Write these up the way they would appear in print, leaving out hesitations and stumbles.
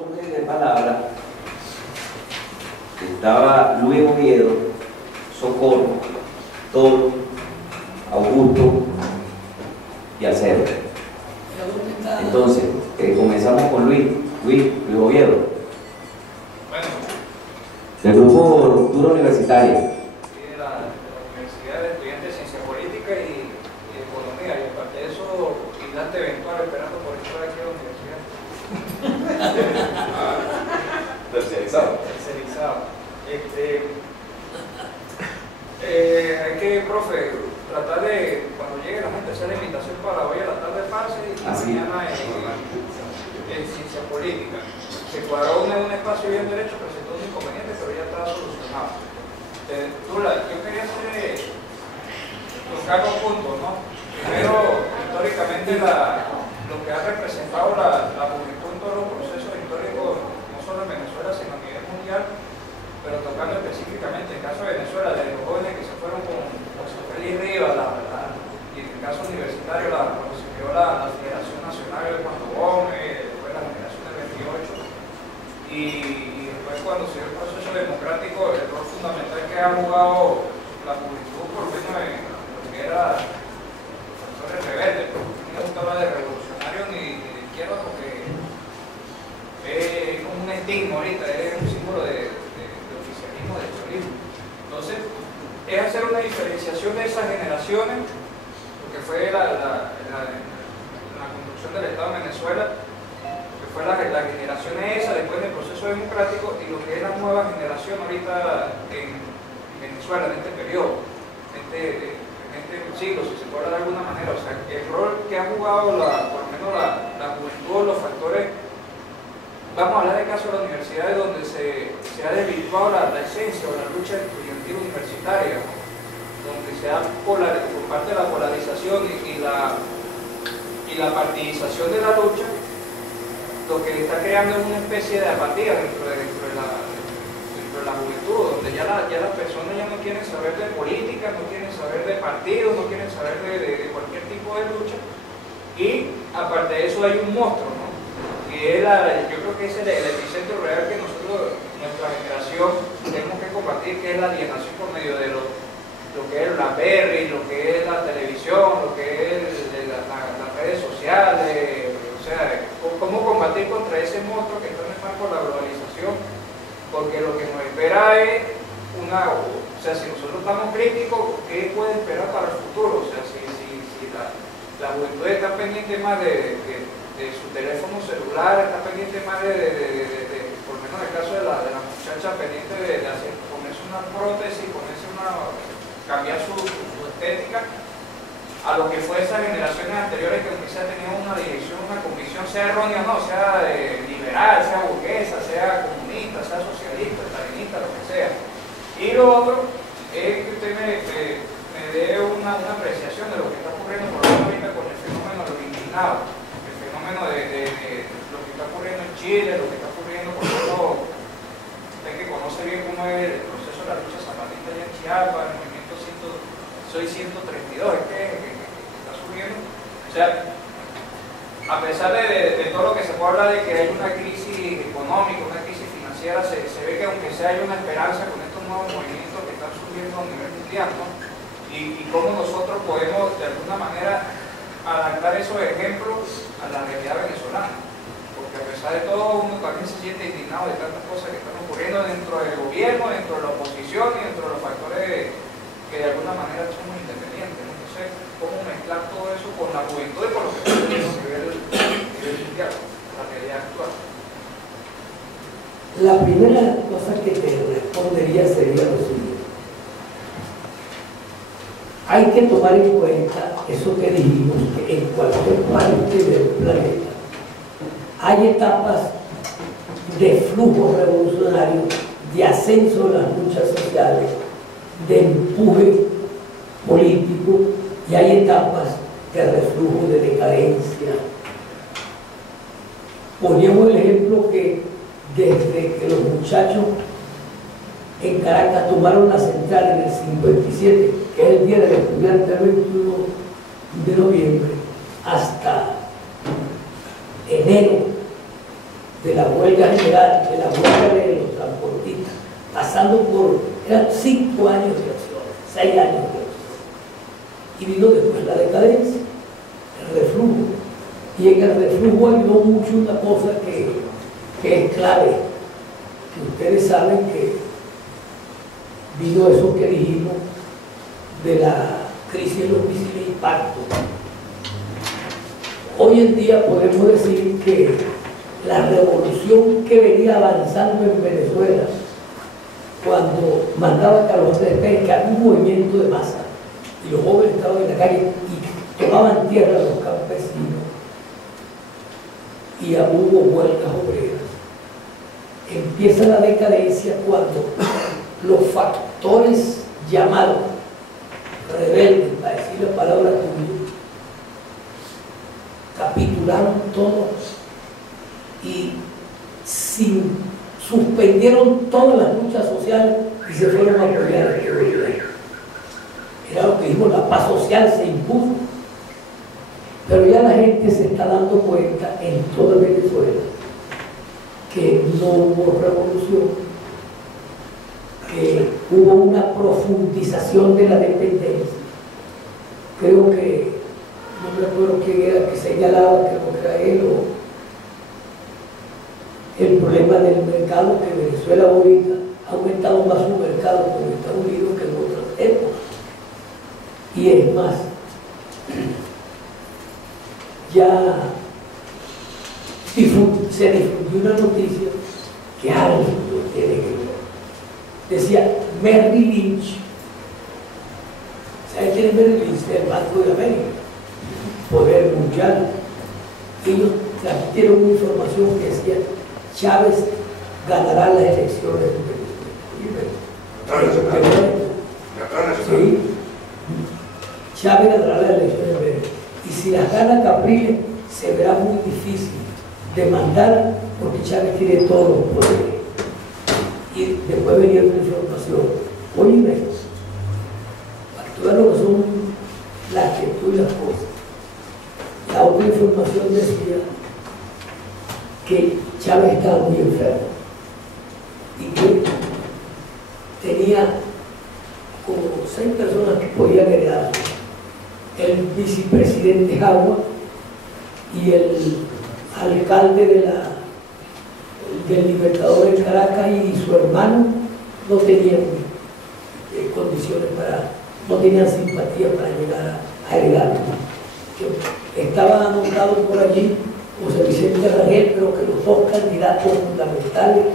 orden de palabra estaba Luis Oviedo, Socorro, Toro, Augusto y Acero. Entonces, comenzamos con Luis Oviedo. Bueno. Del grupo Ruptura Universitaria. Sí, de la Universidad de Estudiantes de Ciencia Política y Economía, y aparte de eso, vigilante eventual esperando por entrar aquí a la universidad. Terciarizado. Hay que, profe, tratar de, cuando llegue la gente, hacer la invitación para hoy a la tarde fase y mañana en Ciencia Política. Se cuadró un espacio bien derecho, presentó un inconveniente, pero ya está solucionado. Yo quería tocar dos puntos, ¿no? Primero, históricamente, lo que ha representado la juventud en todos los procesos históricos, no solo en Venezuela, sino a nivel mundial, pero tocando específicamente el caso de Venezuela, de los jóvenes que se fueron con José Félix Rivas, y en el caso universitario, cuando se creó la Federación Nacional de Juan Gómez, después la generación del 28, y después cuando se dio el proceso democrático, el rol fundamental que ha jugado la juventud, por lo menos en lo que era factores rebeldes, porque no me gusta hablar de revolucionarios ni de izquierda, porque es como un estigma ahorita, es un símbolo de oficialismo, de cholismo. Entonces, es hacer una diferenciación de esas generaciones, lo que fue la construcción del Estado de Venezuela, fue la generación esa después del proceso democrático, y lo que es la nueva generación ahorita en Venezuela, en este periodo, en este siglo, si se puede hablar de alguna manera. O sea, el rol que ha jugado por lo menos la juventud, los factores. Vamos a hablar del caso de la universidad, donde se ha desvirtuado la esencia o la lucha estudiantil universitaria, ¿no? Donde se ha por parte de la polarización y la partidización de la lucha, lo que está creando es una especie de apatía dentro de la juventud, donde ya las personas ya no quieren saber de política, no quieren saber de partidos, no quieren saber de cualquier tipo de lucha, y aparte de eso hay un monstruo, ¿no? Que es yo creo que es el epicentro real que nosotros, nuestra generación, tenemos que combatir, que es la alienación por medio de lo que es la Berry, lo que es la televisión, lo que es las redes sociales. O sea, cómo combatir contra ese monstruo que está en el marco de la globalización, porque lo que nos espera es o sea, si nosotros estamos críticos, ¿qué puede esperar para el futuro? O sea, si la juventud está pendiente más de su teléfono celular, está pendiente más por lo menos en el caso de la muchacha, pendiente de ponerse una prótesis, cambiar su estética, a lo que fue esas generaciones anteriores que quizás tenían una dirección, una convicción, sea errónea o no, sea liberal, sea burguesa, sea comunista, sea socialista, stalinista, lo que sea. Y lo otro es que usted me dé una apreciación de lo que está ocurriendo por lo menos ahorita con el fenómeno de los indignados, el fenómeno de lo que está ocurriendo en Chile, lo que está ocurriendo por ejemplo, usted que conoce bien cómo es el proceso de la lucha zapatista allá en Chiapas, el movimiento Soy 132, que está subiendo. O sea, a pesar de todo lo que se puede hablar de que hay una crisis económica, una crisis financiera, se ve que aunque sea hay una esperanza con estos nuevos movimientos que están subiendo a nivel mundial, ¿no? Y cómo nosotros podemos de alguna manera adaptar esos ejemplos a la realidad venezolana, porque a pesar de todo uno también se siente indignado de tantas cosas que están ocurriendo dentro del gobierno, dentro de la oposición y dentro de los factores que de alguna manera somos independientes, ¿no? Entonces, ¿cómo mezclar todo eso con la juventud y con lo que está ocurriendo a nivel mundial, la realidad actual? La primera cosa que te respondería sería lo siguiente. Hay que tomar en cuenta eso que dijimos, que en cualquier parte del planeta hay etapas de flujo revolucionario, de ascenso de las luchas sociales, de empuje político, y hay etapas de reflujo, de decadencia. Poníamos el ejemplo que desde que los muchachos en Caracas tomaron la central en el 57, que es el día del estudiante, el 21 de noviembre, hasta enero de la huelga general, de la huelga de los transportistas, pasando por, eran 5 años de acción, 6 años de acción. Y vino después la decadencia, el reflujo. Y en el reflujo ayudó mucho una cosa que es clave, que ustedes saben que vino eso que dijimos de la crisis de los misiles impacto. Hoy en día podemos decir que la revolución que venía avanzando en Venezuela, cuando mandaba Carlos Andrés Pérez, que había un movimiento de masa, y los jóvenes estaban en la calle y tomaban tierra a los campesinos, y hubo huelgas obreras. Empieza la decadencia cuando los factores llamados rebeldes, para decir la palabra tuya, capitularon todos y suspendieron todas las luchas sociales y se fueron a apoyar a este gobierno. Era lo que dijimos, la paz social se impuso. Pero ya la gente se está dando cuenta en toda Venezuela que no hubo revolución, que hubo una profundización de la dependencia. Creo que, no me acuerdo quién era que señalaba, creo que era él, o el problema del mercado, que Venezuela ahorita ha aumentado más su mercado con Estados Unidos que en otras épocas. Y es más, ya se difundió una noticia que algo tiene que ver. Decía Merrill Lynch. ¿Sabe quién es Merrill Lynch? Del Banco de América, poder mundial. Ellos transmitieron una información que decía Chávez ganará las elecciones de Venezuela. Sí, Chávez ganará las elecciones de Venezuela. Y si las gana Capriles, se verá muy difícil demandar, porque Chávez tiene todos los poderes. Y después venía una información. Oye, para que tú veas lo que son las actitudes y las cosas. La otra información decía que Chávez estaba muy enfermo y que tenía como 6 personas que podían heredar: el vicepresidente Jagua y el alcalde del Libertador en Caracas, y su hermano no tenían condiciones no tenían simpatía para llegar a heredar. Estaban anotados por allí José Vicente Rangel, pero que los 2 candidatos fundamentales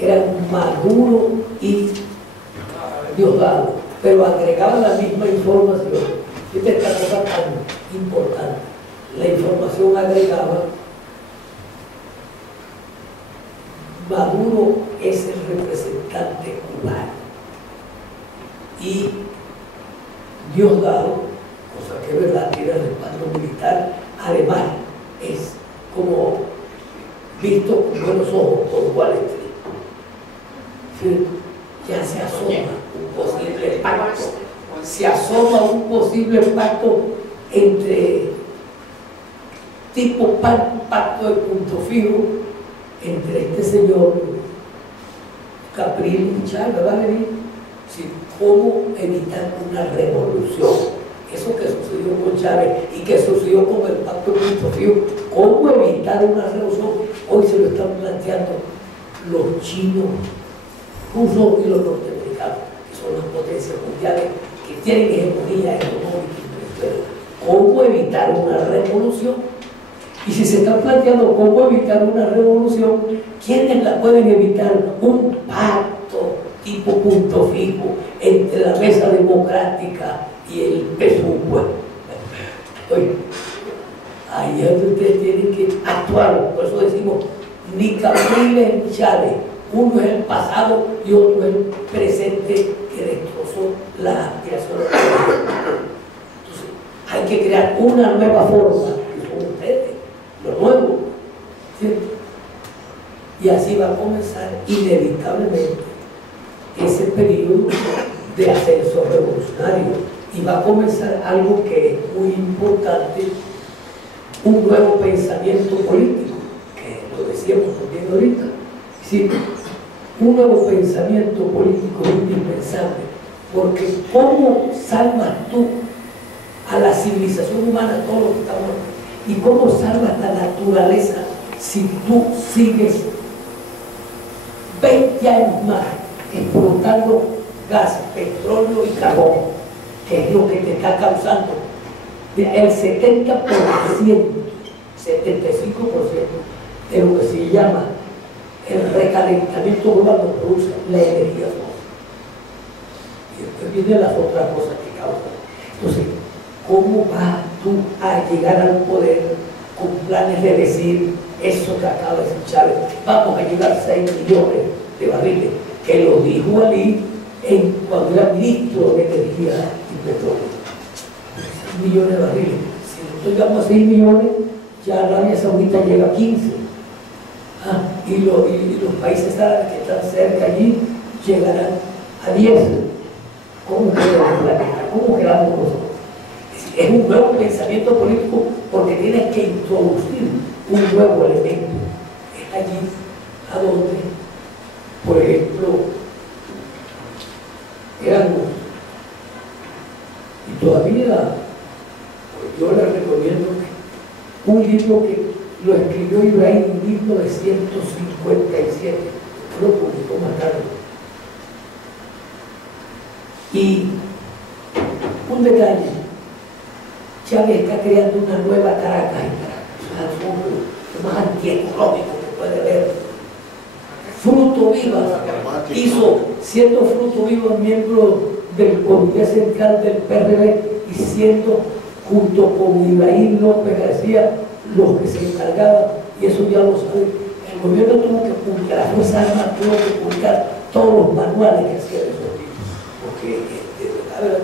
eran Maduro y Diosdado, pero agregaban la misma información. Esta es la cosa tan importante. La información agregaba: Maduro es el representante cubano y Diosdado, cosa que es verdad, tiene el respaldo militar, además es como visto con buenos ojos por Wall Street. Ya se asoma un posible pacto, se asoma un posible pacto entre tipo pacto de punto fijo entre este señor Capriles y Chávez. ¿Va a venir? Sí, ¿cómo evitar una revolución? Eso que sucedió con Chávez y que sucedió con el pacto de punto fijo, ¿cómo evitar una revolución? Hoy se lo están planteando los chinos, rusos y los norteamericanos, que son las potencias mundiales que tienen hegemonía económica en Venezuela. ¿Cómo evitar una revolución? Y si se está planteando cómo evitar una revolución, ¿quiénes la pueden evitar? Un pacto tipo punto fijo entre la mesa democrática y el PSUV. Oye, ahí es donde ustedes tienen que actuar. Por eso decimos, ni Capriles ni Chávez. Uno es el pasado y otro es el presente que destrozó las aspiraciones. Entonces, hay que crear una nueva forma, que son ustedes, lo nuevo, ¿cierto? Y así va a comenzar inevitablemente ese periodo de ascenso revolucionario, y va a comenzar algo que es muy importante, un nuevo pensamiento político, que lo decía decíamos también ahorita. Sí, un nuevo pensamiento político es indispensable, porque ¿cómo salvas tú a la civilización humana, todo lo que estamos, y cómo salvas la naturaleza si tú sigues 20 años más explotando gas, petróleo y carbón, que es lo que te está causando el 70%, 75% de lo que se llama el recalentamiento global nos produce la energía fósil. Y después vienen las otras cosas que causan. Entonces, ¿cómo vas tú a llegar al poder con planes de decir eso que acaba de decir Chávez? Vamos a llegar a 6 millones de barriles, que lo dijo Ali cuando era ministro de Energía y Petróleo. 6 millones de barriles. Si nosotros llegamos a 6 millones, ya Arabia Saudita llega a 15. Y los países árabes que están cerca allí llegarán a 10. ¿Cómo queda el planeta? ¿Cómo quedamos nosotros? Es un nuevo pensamiento político porque tienes que introducir un nuevo elemento. Es allí a donde, por ejemplo, éramos, y todavía pues yo les recomiendo un libro que lo escribió Ibrahim en 1957, lo publicó más tarde. Y un detalle, Chávez está creando una nueva Caracas en Caracas, lo más antieconómico que puede haber. Fruto Viva hizo, siendo Fruto Viva miembro del Comité Central del PRD y siendo junto con Ibrahim López García los que se encargaban, y eso ya lo saben, el gobierno tuvo que publicar, la Fuerza Armada tuvo que publicar todos los manuales que hacían esos libros, porque de verdad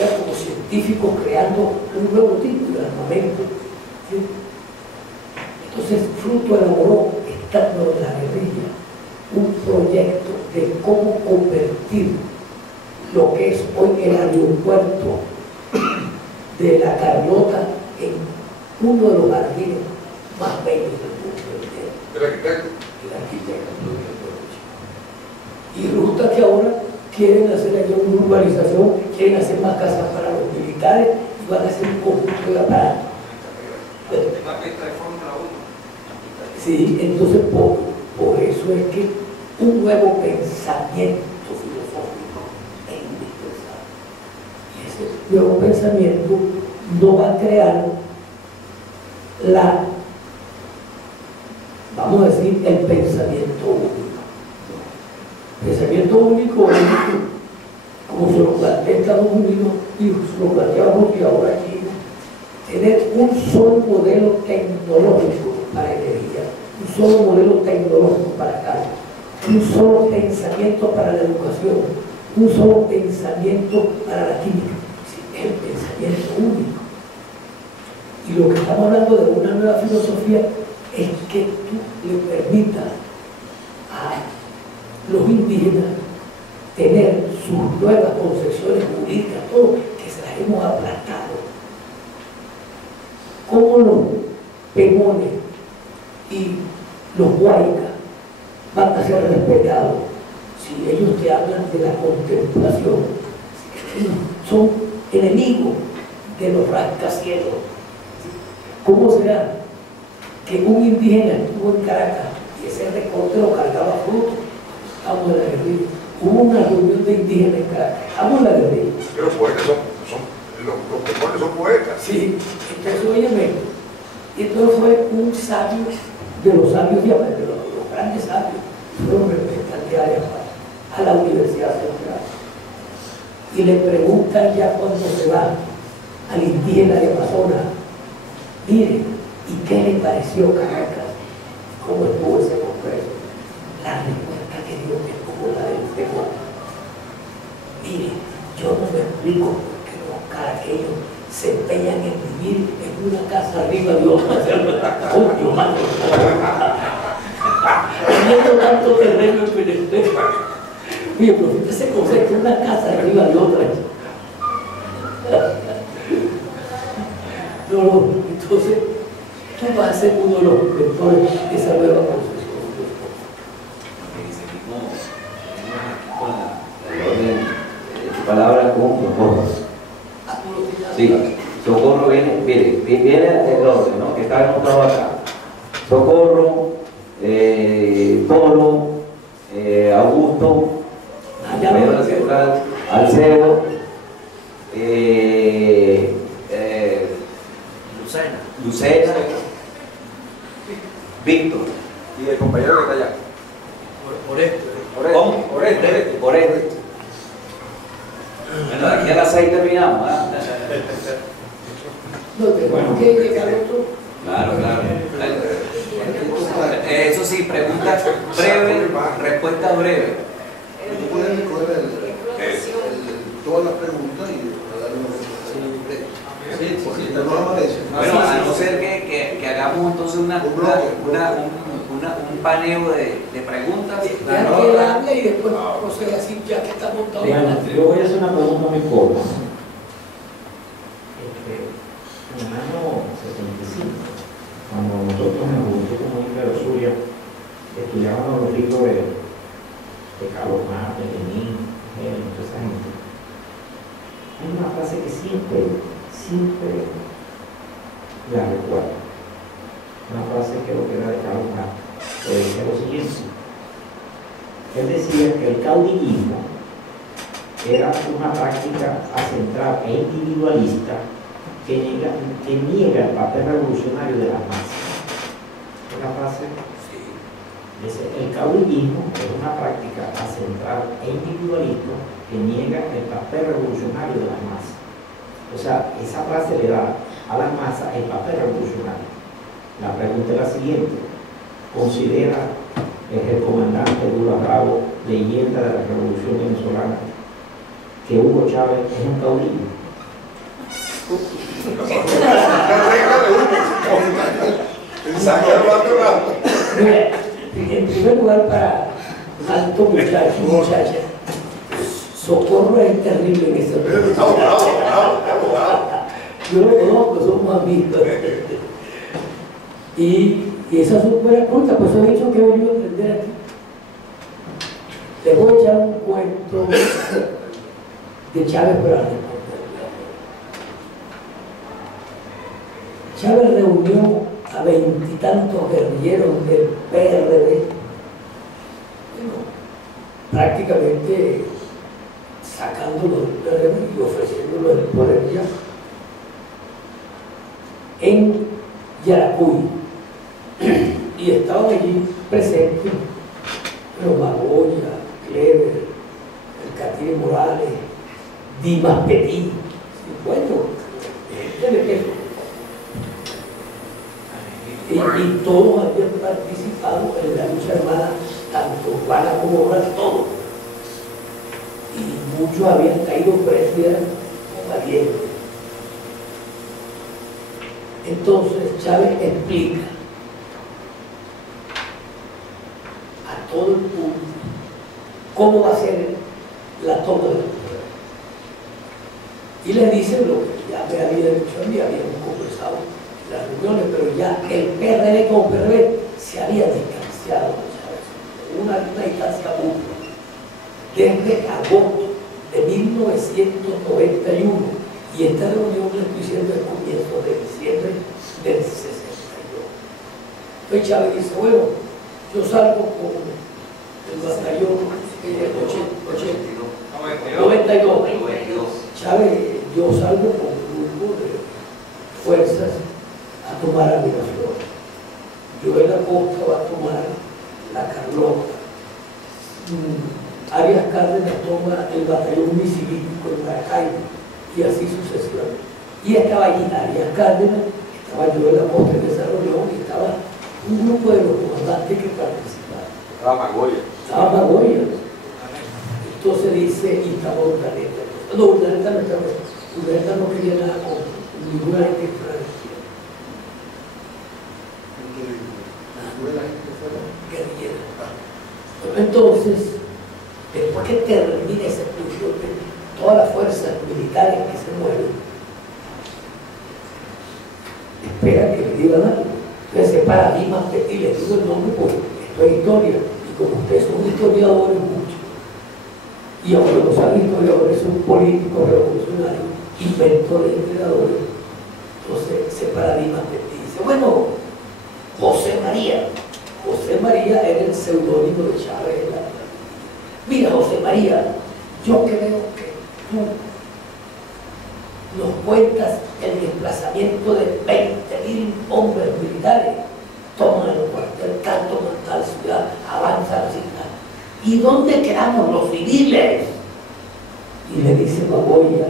era como científicos creando un nuevo tipo de armamento. ¿Sí? Entonces Fruto elaboró, estando en la guerrilla, un proyecto de cómo convertir lo que es hoy el aeropuerto de La Carlota en uno de los jardines más bellos del mundo. ¿El arquitecto? El arquitecto. Y resulta que ahora quieren hacer allá una urbanización, quieren hacer más casas para los militares y van a hacer un conjunto de aparatos. La pista de Fórmula 1. Sí, entonces por eso es que un nuevo pensamiento filosófico es indispensable. Y ese nuevo pensamiento no va a crear vamos a decir, el pensamiento único. El pensamiento único es, como se lo plantea Estados Unidos y se lo planteamos y ahora China, tener un solo modelo tecnológico para energía, un solo modelo tecnológico para carga, un solo pensamiento para la educación, un solo pensamiento para la química. Es el pensamiento único. Y lo que estamos hablando de una nueva filosofía es que tú le permitas a los indígenas tener sus nuevas concepciones jurídicas, todo que se las hemos aplastado. Como los pemones y los huaycas van a ser respetados si ellos te hablan de la contemplación? Son enemigos de los rascacielos. ¿Cómo será que un indígena estuvo en Caracas y ese recortero cargaba frutos? Estamos en la guerrilla. Hubo una reunión de indígenas en Caracas. Estamos en la guerrilla. Pero los poetas los pemones son poetas. Sí, entonces óyeme, entonces fue un sabio de los sabios de los grandes sabios, fueron representantes a la Universidad Central. Y le preguntan ya cuando se va al indígena de Amazonas, mire, ¿y qué le pareció Caracas? ¿Cómo estuvo ese congreso? La respuesta que dio es como la del temor. Mire, yo no me explico por qué los caraqueños se empeñan en vivir en una casa arriba de otra. Coño, mano. Teniendo tanto terreno en Venezuela. Oye, pero usted se concepto una casa arriba de otra. No, entonces, tú va a ser uno de los vectores de esa nueva construcción. Seguimos aquí con el orden de palabras con socorro. Sí, socorro viene el orden, ¿no? Que está anotado acá. Socorro, Toro, Augusto, Pedro Central, Alcedo, Lucena, Víctor. Y el compañero que está allá. ¿Cómo? Por este. Bueno, de aquí a las 6 terminamos, ¿ah? No, tenemos que llegar a otro. Claro. Eso sí, preguntas breves, respuesta breve. Tú puedes recoger todas las preguntas y darle una contestación breve. Porque no nos aparece. Bueno, a no ser que hagamos entonces un paneo de preguntas. Ya que él hable y después procede así, ya que está montado. Bueno, yo voy a hacer una pregunta muy corta. En el año 75, cuando nosotros en la Juventud Comunista de Suria estudiábamos los libros de Carlos Marx, de Lenin, toda esa gente, hay una frase que siempre la recuerdo. Una frase que creo que era de Carlos Marx, que decía lo siguiente. Él decía que el caudillismo era una práctica acentrada e individualista que niega el papel revolucionario de las masas. Una frase, dice, el caudillismo es una práctica acentrada e individualista que niega el papel revolucionario de las masas. O sea, esa frase le da a las masas el papel revolucionario. La pregunta es la siguiente: ¿considera el comandante Hugo Bravo, leyenda de la Revolución Venezolana, que Hugo Chávez es un caudillo? En primer lugar, para alto muchacha, Socorro es terrible en ese momento. Yo lo conozco, somos amigos. Y esa es su buena pregunta, pues he dicho que he venido a aprender aquí. Te voy a echar un cuento de Chávez para Chávez reunió a 20 y tantos guerrilleros del PRD, bueno, prácticamente sacándolos del PRD y ofreciéndolos el poder ya en Yaracuy. Y estaban allí presentes pero Magoya, Clever, el Catire Morales, Dimas Petit, bueno, y todos habían participado en la lucha armada, tanto urbana como rural, todos. Y muchos habían caído presos y eran valientes. Entonces Chávez explica a todo el público cómo va a ser la toma del poder. Y les dice lo que ya me había dicho a mí, habíamos conversado las reuniones, pero ya el PRD como PRD se había distanciado de Chávez, una distancia mutua, desde agosto de 1991, y esta reunión la estoy diciendo el comienzo de diciembre del 62. Entonces Chávez dice, bueno, yo salgo con el batallón 92. Chávez, yo salgo con un grupo de fuerzas a tomar a Miraflores. Joel Acosta va a tomar la Carlota. Arias Cárdenas toma el batallón misilítico en Maracaibo, y así sucesivamente. Y estaba allí Arias Cárdenas, estaba Joel Acosta en esa reunión, y estaba un grupo de los comandantes que participaban. Estaba Magoya. Estaba Magoya. Entonces dice, y estaba Urdaneta. No, Urdaneta no estaba. Urdaneta no quería nada con ninguna gente extranjera. Guerrillera. Entonces, después que termine esa explosión de todas las fuerzas militares que se mueven, espera que le digan algo. paradigma, y les digo el nombre porque esto es historia, y como ustedes son historiadores mucho, y aunque no sean historiadores, son políticos revolucionarios, inventores y creadores, entonces ese paradigma dice, bueno, José María era el seudónimo de Chávez. Mira, José María, yo creo que tú nos cuentas el desplazamiento de 20.000 hombres militares, toman el cuartel, tanto tal ciudad, avanzan la ciudad. ¿Y dónde quedamos los civiles? Y le dice Magoya,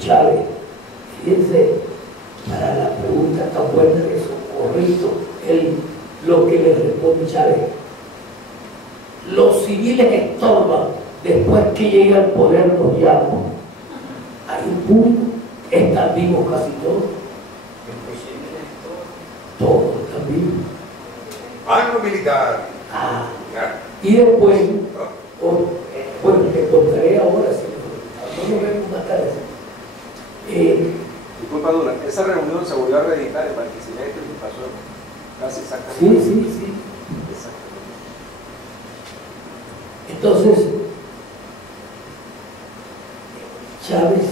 Chávez, fíjense, para la pregunta tan buena de Socorrito, lo que le responde Chávez: los civiles estorban, después que llega al poder los llaman. Hay un punto, están vivos casi todos. Todos están vivos. Algo militar. Y después, bueno, te contaré ahora, si no nos vemos más tarde. Disculpa, Dura, esa reunión se volvió a reeditar en Barquisimeto y pasó casi exactamente. Sí. Entonces, Chávez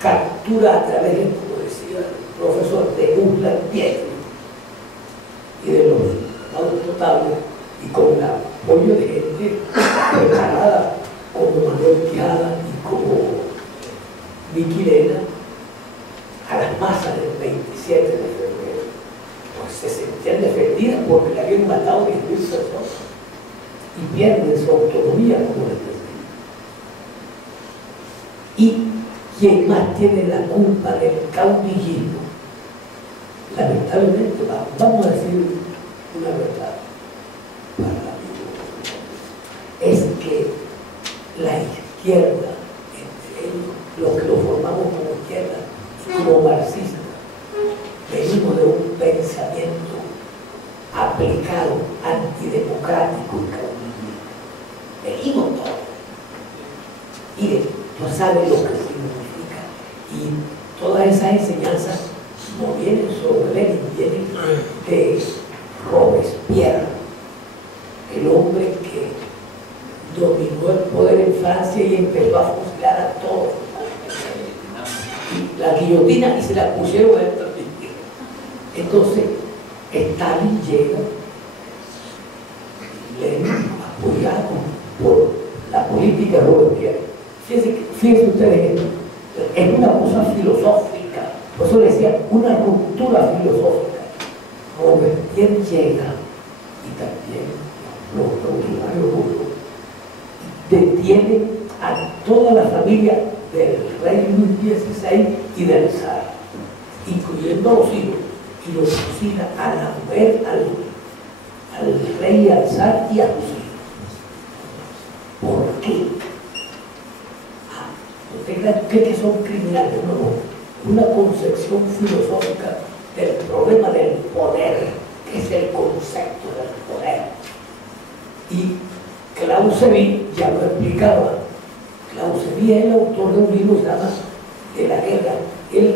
captura a través de, como decía el profesor, de Uslar Pietri y de los estados totables, y con el apoyo de gente preparada como Manuel Quijada y como Vicky Lena, a las masas del 27 de febrero, pues se sentían defendidas porque le habían matado 10.000 personas y pierden su autonomía como les decía. Y quien más tiene la culpa del caudillismo, lamentablemente, vamos a decir una verdad, es que la izquierda, los que lo formamos como izquierda, como marxistas, venimos de un pensamiento aplicado, antidemocrático y caudillista. Venimos todos. Y no sabe lo que significa. Y todas esas enseñanzas no vienen sobre Lenin, vienen de Robespierre, el hombre que dominó el poder en Francia y empezó a fusilar a todos. Y la guillotina, y se la pusieron a él también. Entonces, Stalin llega, Lenin apoyado por la política de Robespierre. Fíjense ustedes, es una cosa filosófica, por eso le decía, una ruptura filosófica. Robespierre llega, y también los revolucionarios rusos, detiene a toda la familia del rey Luis XVI y del zar, incluyendo a los hijos, y los fusila a la mujer, al rey, al zar y a sus hijos. ¿Por qué? ¿Usted cree que son criminales? No. Una concepción filosófica del problema del poder, que es el concepto del poder. Y Clausewitz ya lo explicaba. Clausewitz es el autor de un libro que se llama De la guerra. Él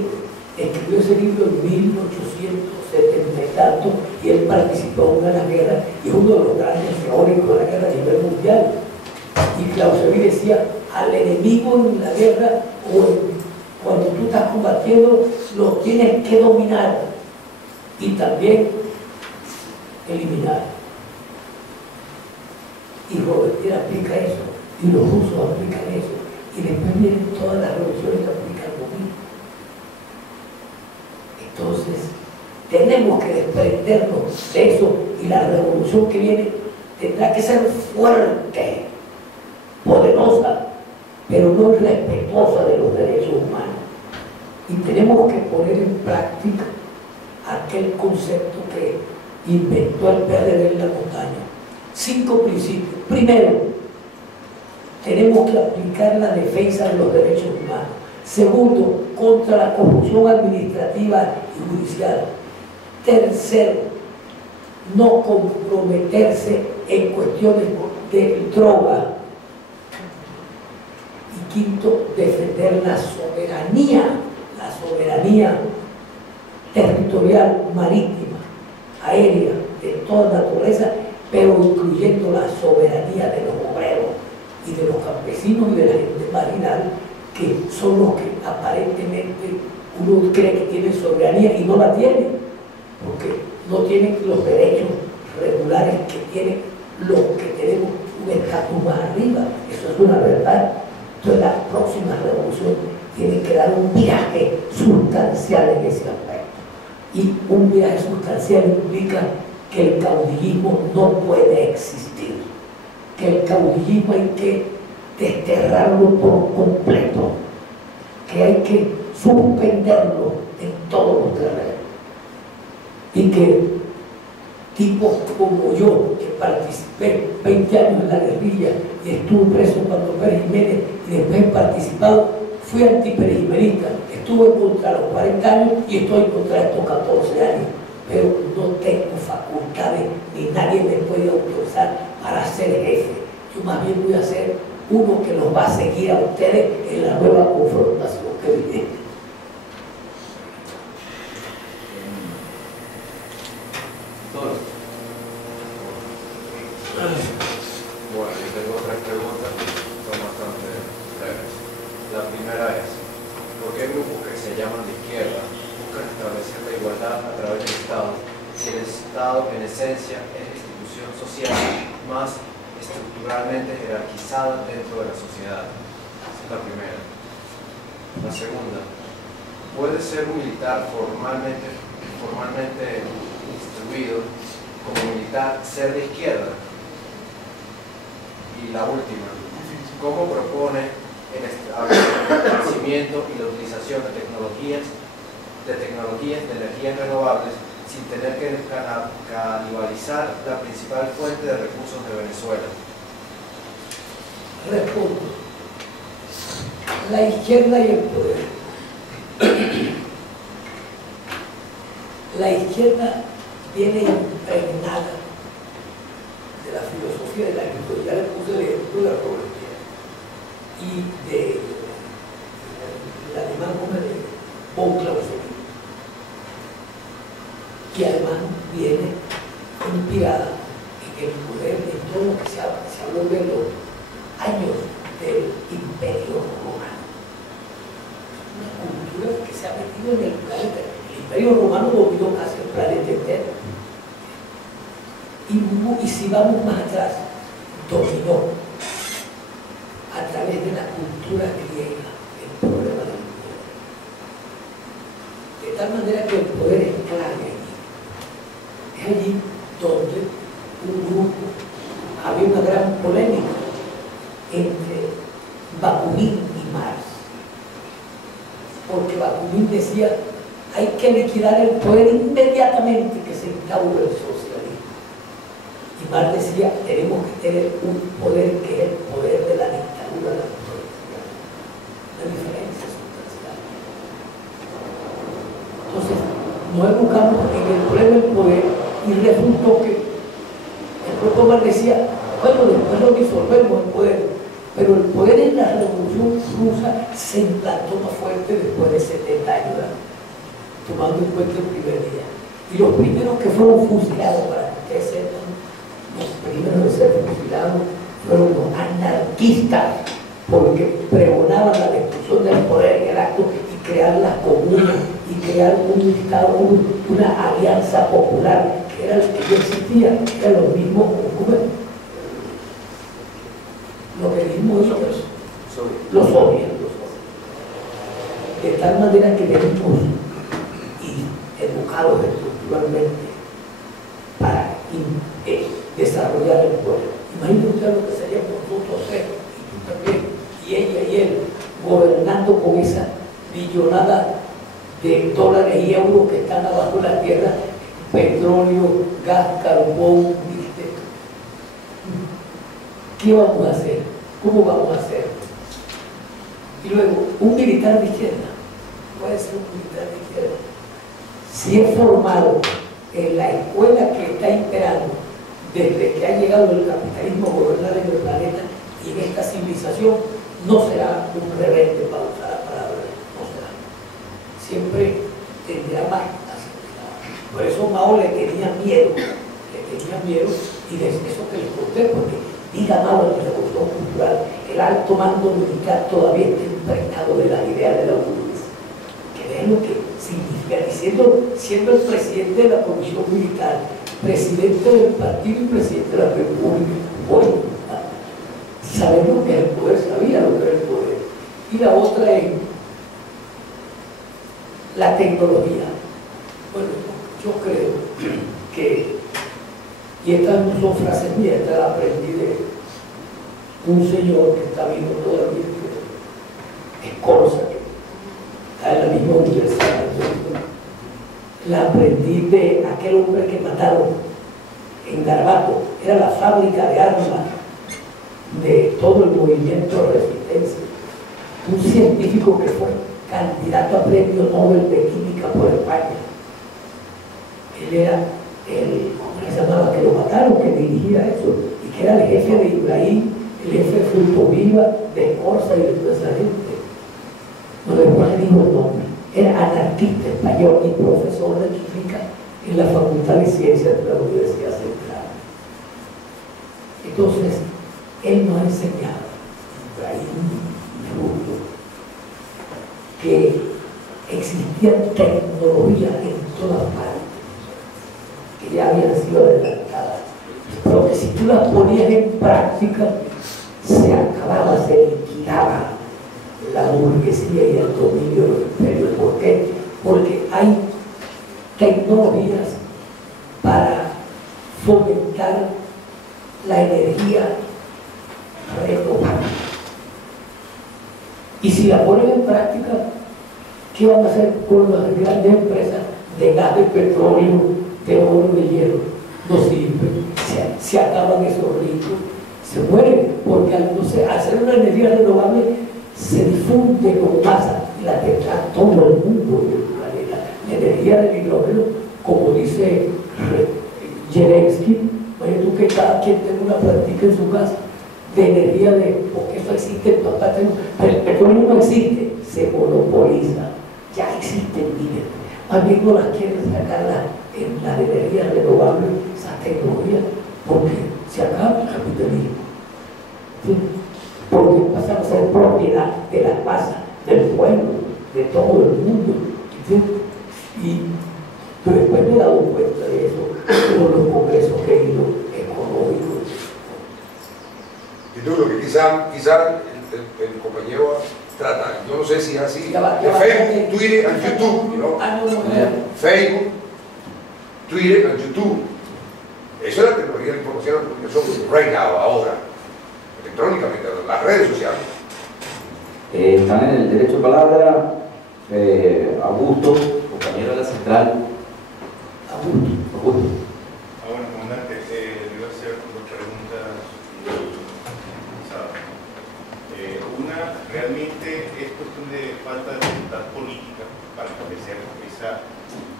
escribió ese libro en 1870 y tanto, y él participó en una de las guerras, y es uno de los grandes teóricos de la guerra a nivel mundial. Y Clausewitz decía, al enemigo en la guerra, cuando tú estás combatiendo, lo tienes que dominar y también eliminar. Y Robespierre aplica eso, y los rusos aplican eso, y después vienen todas las revoluciones que aplican lo mismo. Entonces, tenemos que desprendernos de eso, y la revolución que viene tendrá que ser fuerte, poderosa, pero no respetuosa de los derechos humanos. Y tenemos que poner en práctica aquel concepto que inventó el PRD en la montaña. 5 principios. Primero, tenemos que aplicar la defensa de los derechos humanos. Segundo, contra la corrupción administrativa y judicial. Tercero, no comprometerse en cuestiones de droga. Y quinto, defender la soberanía territorial, marítima, aérea, de toda naturaleza, pero incluyendo la soberanía de los obreros y de los campesinos y de la gente marginal, que son los que aparentemente uno cree que tienen soberanía y no la tienen, porque no tienen los derechos regulares que tienen los que tenemos un estatus más arriba. Eso es una verdad. Entonces la próxima revolución tiene que dar un viaje sustancial en ese aspecto. Y un viaje sustancial implica que el caudillismo no puede existir, que el caudillismo hay que desterrarlo por completo, que hay que suspenderlo en todos los terrenos, y que tipos como yo, que participé 20 años en la guerrilla y estuve preso cuando Pérez Jiménez y después he participado, fui antiperijimenista, estuve contra los 40 años y estoy contra estos 14 años, pero no tengo facultades ni nadie me puede autorizar para ser jefe. Yo más bien voy a ser uno que los va a seguir a ustedes en la nueva confrontación que viene. Bueno, yo tengo tres preguntas, son bastante breves. La primera es, ¿por qué grupos que se llaman de izquierda buscan establecer la igualdad a través del Estado, si el Estado en esencia es la institución social más estructuralmente jerarquizada dentro de la sociedad? Esa es la primera. La segunda, ¿puede ser un militar formalmente instruido como militar ser de izquierda? Y la última, ¿cómo propone el establecimiento y la utilización de tecnologías de energías renovables sin tener que canibalizar la principal fuente de recursos de Venezuela? Respondo. La izquierda y el poder. La izquierda viene impregnada de la filosofía de la agricultura, ya le puse el ejemplo de la Robespierre y de la alemán como de von Clausewitz, que además viene inspirada en el poder de todo lo que se habló de los años del Imperio Romano. Una cultura que se ha metido en el planeta. El Imperio Romano dominó casi el planeta entero. Y si vamos más atrás, dominó a través de la cultura griega el problema del poder. De tal manera que el poder es clave allí. Es allí donde un grupo, había una gran polémica entre Bakunin y Marx, porque Bakunin decía hay que liquidar el poder inmediatamente que se instaure el socialismo, y Marx decía tenemos que tener un poder que es el poder de la dictadura de la proletariado. La diferencia sustancial. Entonces nos educamos en el problema del poder y resultó que el propio Marx decía bueno, después lo disolvemos el poder. Pero el poder en la Revolución Rusa se implantó más fuerte después de 70 años, tomando en cuenta el primer día. Y los primeros que fueron fusilados, para que ustedes sepan, los primeros de ser fusilados fueron los anarquistas, porque pregonaban la destrucción del poder en el acto y crear las comunas y crear un Estado, una alianza popular, que era el que ya existía, que eran los mismos documentos. Lo que dijimos es los soviets. De tal manera que venimos educados estructuralmente para desarrollar el pueblo. Imagínense usted lo que sería por nosotros ser, y tú también, y ella y él, gobernando con esa billonada de dólares y euros que están abajo de la tierra, petróleo, gas, carbón, ¿viste? ¿Qué vamos a hacer? ¿Cómo vamos a hacer? Y luego, un militar de izquierda, puede ser un militar de izquierda, si es formado en la escuela que está imperando desde que ha llegado el capitalismo a gobernar en el planeta y en esta civilización, no será un rebelde, para usar la palabra, no será. Siempre tendrá más hacia compañeros y de eso que les conté, porque digan algo de la revolución cultural, el alto mando militar todavía está impregnado de la idea de la burguesía, que vean lo que significa, siendo el presidente de la comisión militar, presidente del partido y presidente de la república. Bueno, sabemos lo que es el poder, sabía lo que es el poder. Y la otra es la tecnología. Bueno, yo creo que, y estas no son frases mías, estas las aprendí de un señor que está vivo todavía, que es Corsa, que está en la misma universidad. La aprendí de aquel hombre que mataron en Garbato, era la fábrica de armas de todo el movimiento de resistencia. Un científico que fue candidato a premio Nobel de Química por España. Él era ¿cómo se llamaba? Que lo mataron, que dirigía eso, y que era el jefe de Ibrahim, el jefe de Fruto Viva, de Corsa y de toda esa gente. No le digo el nombre. Era anarquista español y profesor de química en la Facultad de Ciencias de la Universidad Central. Entonces, él nos ha enseñado, Ibrahim Fruto, que existía tecnología en todas partes, que ya habían sido adelantadas, pero que si tú las ponías en práctica, se acababa, se liquidaba la burguesía y el dominio de los imperios. ¿Por qué? Porque hay tecnologías para fomentar la energía renovable. Y si la ponen en práctica, ¿qué van a hacer con las grandes empresas de gas, de petróleo, de oro, de hierro? No sirve, se acaban esos ricos, se mueren, porque al hacer una energía renovable se difunde con masa y la tendrá todo el mundo del planeta. La energía del hidrógeno, como dice Zelensky, oye, tú que cada quien tenga una plantita en su casa de energía, porque eso existe en todas partes, pero el petróleo no existe, se monopoliza, ya existen miles. Más bien no las quieren sacar en la energía renovable, esa tecnología, porque se acaba el capitalismo. ¿Sí? Porque pasamos a ser propiedad de la masa, del pueblo, de todo el mundo. ¿Sí? Pero después me he dado cuenta de eso con los congresos que he ido económicos. Y tú, lo que quizá el compañero trata, yo no sé si es así, de Facebook, Twitter y YouTube, ¿no? Facebook, Twitter y YouTube. Eso es la tecnología de la información, porque son right now, ahora, electrónicamente, las redes sociales. Están en el derecho a palabra, Augusto, compañero de la central. Augusto. Bueno, comandante, le iba a hacer dos preguntas. Una, realmente es cuestión de falta de voluntad política para establecer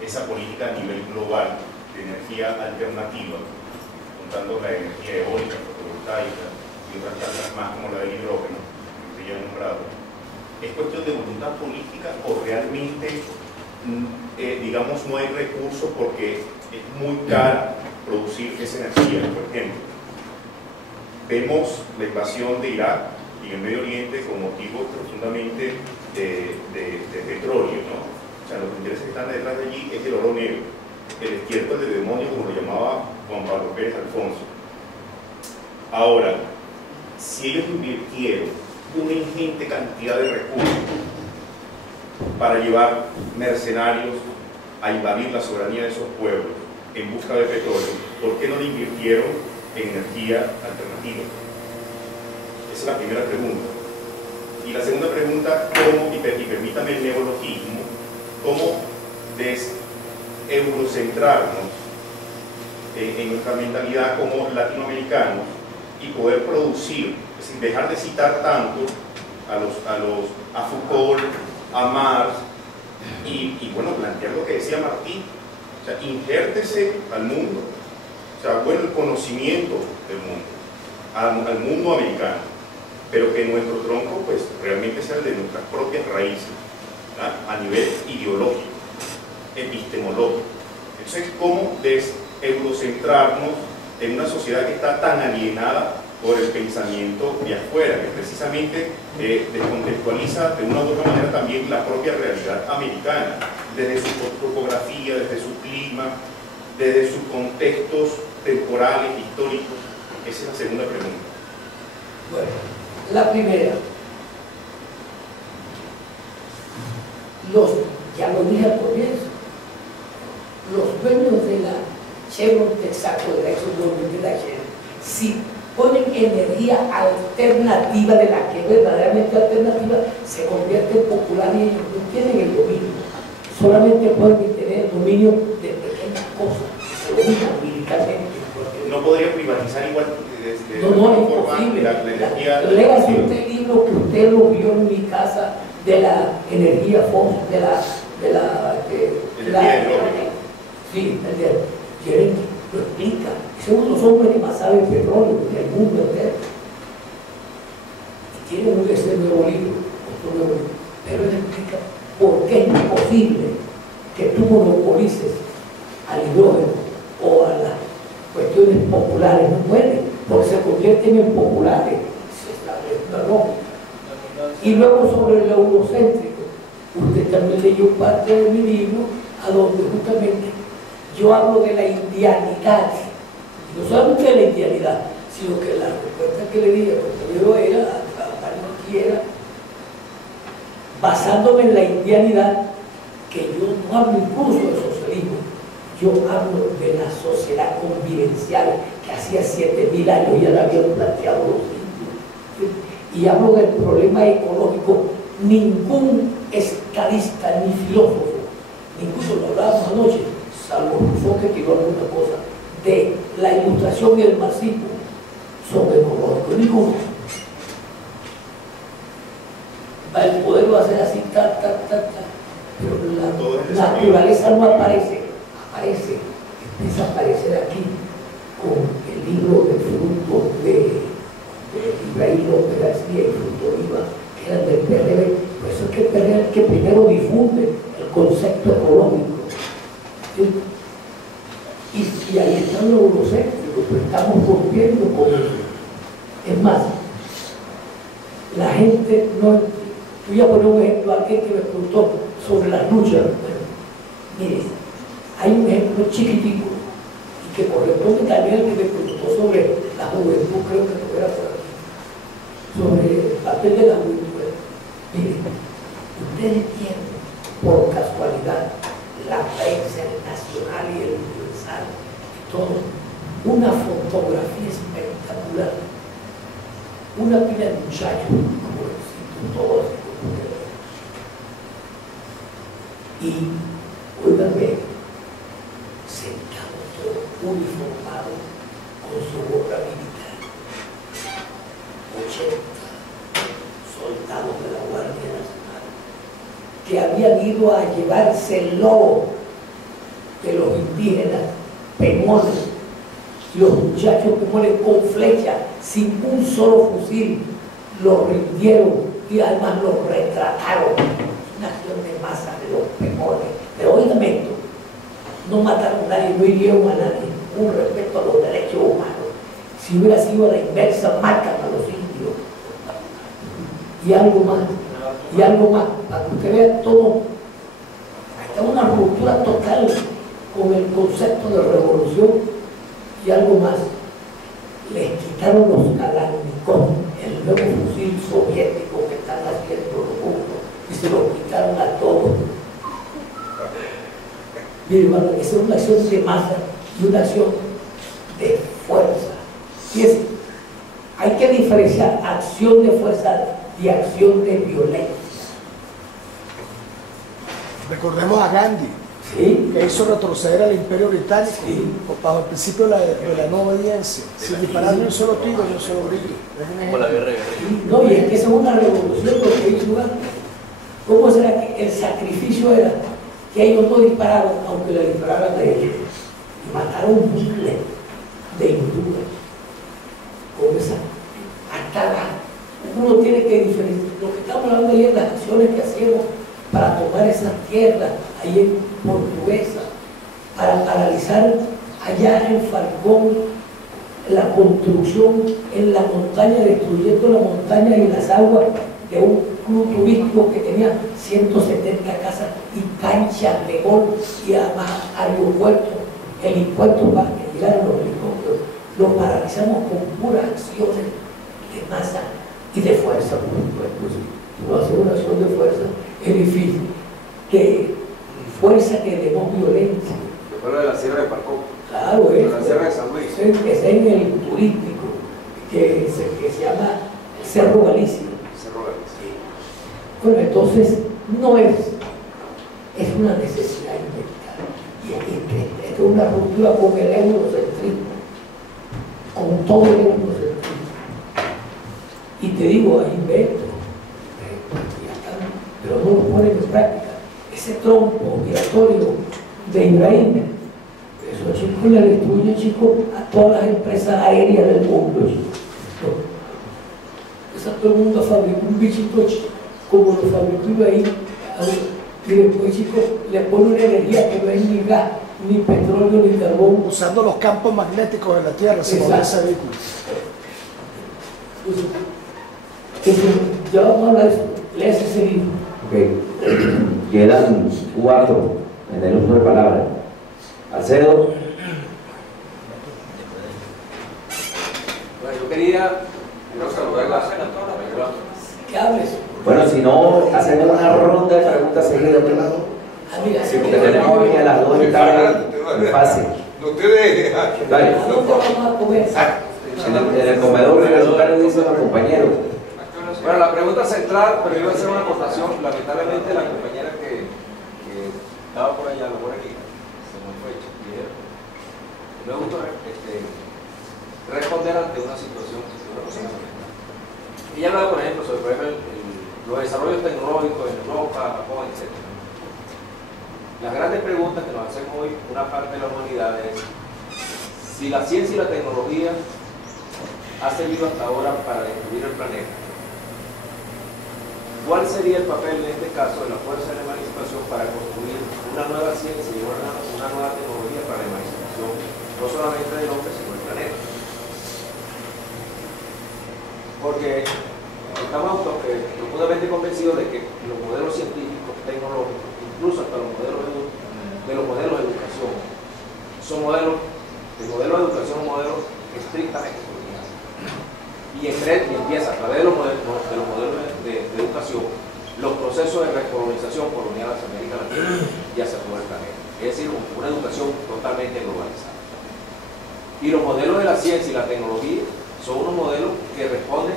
esa política a nivel global de energía alternativa, contando la energía eólica, fotovoltaica y otras tantas más como la del hidrógeno, que ya he nombrado. ¿Es cuestión de voluntad política o realmente, digamos, no hay recursos porque es muy caro producir esa energía? Por ejemplo, vemos la invasión de Irak y el Medio Oriente con motivos profundamente de petróleo, ¿no? O sea, los intereses que están detrás de allí es el oro negro, el estiércol de demonio, como lo llamaba Juan Pablo Pérez Alfonso. Ahora, si ellos invirtieron una ingente cantidad de recursos para llevar mercenarios a invadir la soberanía de esos pueblos en busca de petróleo, ¿por qué no lo invirtieron en energía alternativa? Esa es la primera pregunta. Y la segunda pregunta, ¿cómo, y permítame el neologismo, cómo deseurocentrarnos en nuestra mentalidad como latinoamericanos y poder producir, es decir, dejar de citar tanto a Foucault, a Marx y bueno, plantear lo que decía Martí, o sea, injértese al mundo, o sea, bueno, el conocimiento del mundo, al mundo americano, pero que nuestro tronco pues realmente sea el de nuestras propias raíces, ¿verdad? A nivel ideológico, epistemológico. Entonces, ¿cómo deseuro-centrarnos en una sociedad que está tan alienada por el pensamiento de afuera, que precisamente descontextualiza de una u otra manera también la propia realidad americana, desde su topografía, desde su clima, desde sus contextos temporales, históricos. Esa es la segunda pregunta. Bueno, la primera, ya lo dije al comienzo, los dueños de la Chevron Texaco, de la ExxonMobil, de la Shell, si ponen energía alternativa, de la que es verdaderamente alternativa, se convierte en popular y ellos no tienen el dominio. Solamente pueden tener el dominio de pequeñas cosas, se dominan militarmente. No podría privatizar igual No, es imposible. la energía. Léase usted el libro que usted lo vio en mi casa de la energía fósil, sí, el de Jeremy, lo explica. Son unos hombres que más saben petróleo del mundo entero. Y tienen ese nuevo libro, pero él explica por qué es imposible que tú monopolices al hidrógeno o a las cuestiones populares. No pueden, porque se convierten en populares. Y luego sobre el eurocéntrico, usted también leyó parte de mi libro, a donde justamente yo hablo de la indianidad. No solamente de la indianidad, sino que la respuesta que le di al compañero era, basándome en la indianidad, que yo no hablo incluso de socialismo, yo hablo de la sociedad convivencial que hacía 7.000 años ya la habían planteado los indios. Y hablo del problema ecológico. Ningún estadista ni filósofo, incluso lo hablábamos anoche, salvo Rousseau que tiró alguna cosa, de la ilustración y el marxismo son ecológicos. Ninguno. El poder va a ser así, pero la naturaleza no aparece, empieza a aparecer aquí con el libro de frutos de Ibrahim López García y Fruto Viva, que eran del PRD. Por eso es que el PRD es el que primero difunde el concepto ecológico. ¿Sí? Y ahí están los eurocéntricos, pero estamos rompiendo con eso. Es más, la gente no. Voy a poner un ejemplo a alguien que me preguntó sobre las luchas. Bueno, mire, hay un ejemplo chiquitico y que corresponde también al que me preguntó sobre la juventud, creo que no era por aquí, sobre el papel de la juventud. Mire, ustedes tienen por casualidad la prensa, el Nacional y el Universal, todo, una fotografía espectacular, una pila de muchachos, como decir, todos. Y, óigame, sentados todos uniformados con su gorra militar, 80 soldados de la Guardia Nacional que habían ido a llevarse el lobo de los indígenas pemones, y los muchachos pemones con flecha, sin un solo fusil, los rindieron y además los retrataron. Una acción de masa de los pemones. Pero oígame esto, no mataron a nadie, no hirieron a nadie, un respeto a los derechos humanos. Si hubiera sido a la inversa, matan a los indios. Y algo más, para que usted vea todo, hasta una ruptura total con el concepto de revolución. Y algo más, les quitaron los Kalashnikov, el nuevo fusil soviético que están haciendo los rusos, y se lo quitaron a todos. Mire, hermano, esa es una acción de masa y una acción de fuerza. Y hay que diferenciar acción de fuerza de acción de violencia. Recordemos a Gandhi, ¿sí?, que hizo retroceder al Imperio Británico, sí, bajo el principio de la no obediencia, sin disparar ni un solo tiro ni un solo grito. Como la guerra. No, y es que esa es una revolución lo que hizo Gandhi. ¿Cómo será que el sacrificio era que ellos no dispararon, aunque le dispararan de ellos? Y mataron miles de hindúes con esa atada. Uno tiene que diferenciar. Lo que estamos hablando ahí es las acciones que hacíamos para tomar esas tierras ahí en Portuguesa, para paralizar allá en Falcón la construcción en la montaña, destruyendo la montaña y las aguas de un club turístico que tenía 170 casas y canchas de golf y además aeropuertos, helipuertos para que llegaran los helicópteros. Lo paralizamos con puras acciones de masa y de fuerza, por supuesto. Si no hacer una acción de fuerza es difícil. De fuerza que de no violencia. Después de la Sierra de Parcó. Claro, la Sierra de San Luis. Es en el turístico, que se llama Cerro Galicia. Cerro Galicia. Bueno, entonces no es una necesidad inmediata. Y es una ruptura con el eurocentrismo, con todo el eurocentrismo. Y te digo, hay inventos, pero no lo ponen en práctica. Ese trompo migratorio de Ibrahim, esos chicos le destruyen, chicos, a todas las empresas aéreas del mundo, chicos. Todo el mundo fabricó un bichito como lo fabricó Ibrahim, y después, chicos, le pone una energía que no es ni gas, ni petróleo, ni carbón. Usando los campos magnéticos de la Tierra, se mueve ese vehículo. Ya vamos a hablar de eso. Lees ese libro. Ok. Quedan 4 en el uso de palabras. Alcedo. Bueno, yo quería saludar la ¿Qué hables? Bueno, si no, hacemos una ronda de preguntas seguidas. Sí, porque tenemos hoy a las 2 y está muy fácil. No te dejes. Dale. ¿A dónde vamos a comer? En el comedor universitario dicen los compañeros. Bueno, la pregunta central, pero yo voy a hacer una aportación. Lamentablemente la compañera que estaba por allá, lo por aquí, se me fue hecho. Me gusta responder ante una situación de una persona. Ella hablaba, por ejemplo, sobre por ejemplo, los desarrollos tecnológicos en Europa, Japón, etc. Las grandes preguntas que nos hacemos hoy, una parte de la humanidad, es si la ciencia y la tecnología ha servido hasta ahora para destruir el planeta. ¿Cuál sería el papel en este caso de la fuerza de la emancipación para construir una nueva ciencia y una nueva tecnología para la emancipación, no solamente del hombre, sino del planeta? Porque estamos profundamente convencidos de que los modelos científicos, tecnológicos, incluso hasta los modelos de educación, son modelos, el modelo de educación es un modelo estrictamente colonial. Y empieza a través de los modelos de educación, los procesos de recolonización colonial hacia América Latina y hacia todo el planeta. Es decir, una educación totalmente globalizada. Y los modelos de la ciencia y la tecnología son unos modelos que responden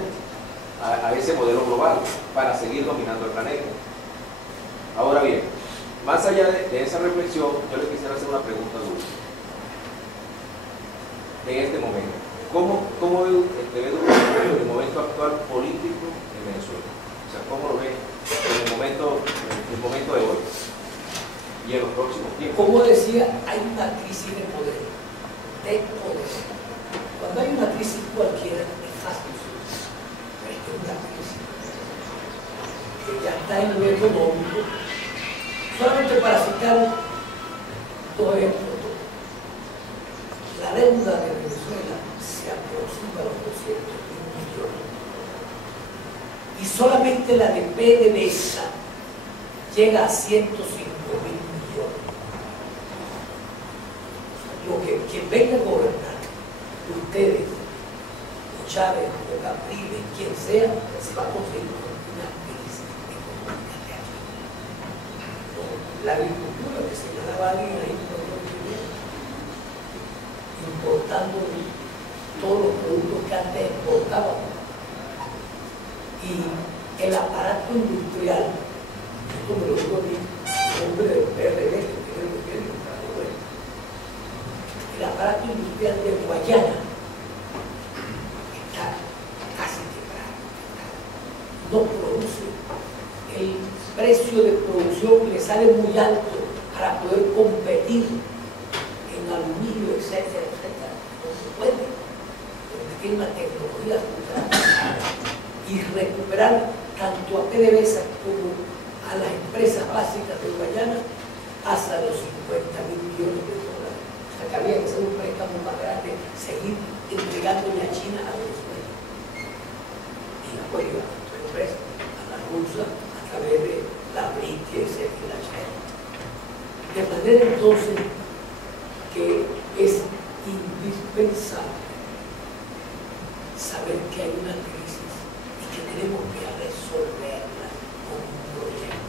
a ese modelo global para seguir dominando el planeta. Ahora bien, más allá de esa reflexión, yo le quisiera hacer una pregunta dura. En este momento, ¿cómo ve el momento actual político en Venezuela? O sea, ¿cómo lo ve en el momento de hoy y en los próximos tiempos? Como decía, hay una crisis de poder. Cuando hay una crisis cualquiera, es fácil. Pero es que una crisis que ya está en lo económico. Solamente para citar 2 ejemplos. La deuda de Venezuela se aproxima a los 200.000 millones. Y solamente la de PDVSA llega a 105.000 millones. Lo que quien venga a gobernar, ustedes, o Chávez, o Capriles, quien sea, se va a conseguir una crisis económica de aquí. La agricultura que señalaba alguien ahí, importando todos los productos que antes exportábamos. Y el aparato industrial, esto me lo digo a mí, hombre del PRD, que tiene el gobierno, el aparato industrial de Guayana está casi quebrado. No produce. El precio de producción le sale muy alto para poder competir en aluminio, etcétera, etcétera. No se puede. Porque tiene una tecnología y recuperar tanto a PDVSA como a las empresas básicas de Guayana hasta los 50.000 millones de dólares. O sea, que había que hacer un préstamo más grande, seguir entregando apoyándole a China a Venezuela y apoyo a la empresa, a la rusa, a través de la BRIC, etcétera, etcétera. De manera entonces que es indispensable saber que hay una crisis y que tenemos que resolverla con un proyecto.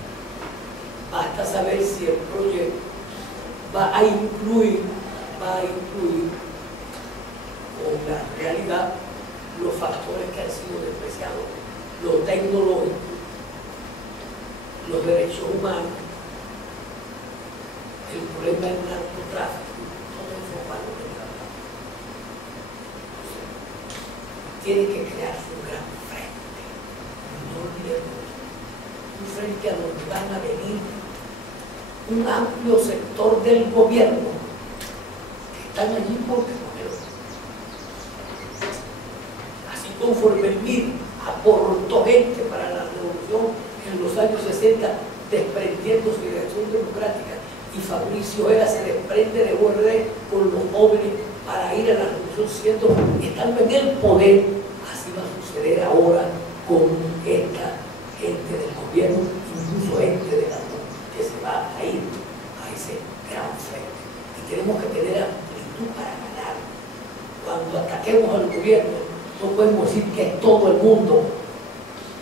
Basta saber si el proyecto va a incluir con la realidad los factores que han sido despreciados, lo tecnológico, los derechos humanos, el problema del narcotráfico, todo eso va a lo que trabaja. Tiene que crearse un gran frente, no olvidemos, un frente a donde van a venir un amplio sector del gobierno que están allí porque así conforme el MIR aportó gente para la revolución en los años 60 desprendiéndose de Acción Democrática, y Fabricio Vera se desprende de URD con los jóvenes para ir a la revolución estando en el poder. Así va a suceder ahora con esta gente del gobierno, incluso gente de la que se va a ir a ese gran frente. Y tenemos que tener amplitud para ganar. Cuando ataquemos al gobierno, no podemos decir que es todo el mundo.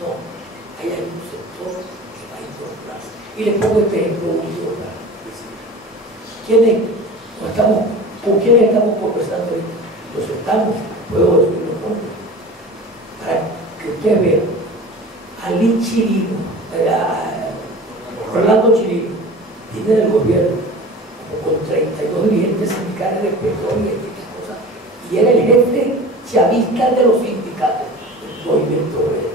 No, ahí hay un sector que va a incorporarse. Y les pongo este ejemplo último. ¿Con quiénes estamos conversando ahorita? Los estamos, puedo decir los nombres, para que ustedes vean. Ali Chirino, Orlando Chirino, viene del gobierno, como con 32 dirigentes sindicales de petróleo y estas cosas, y era el jefe chavista de los sindicatos del movimiento obrero.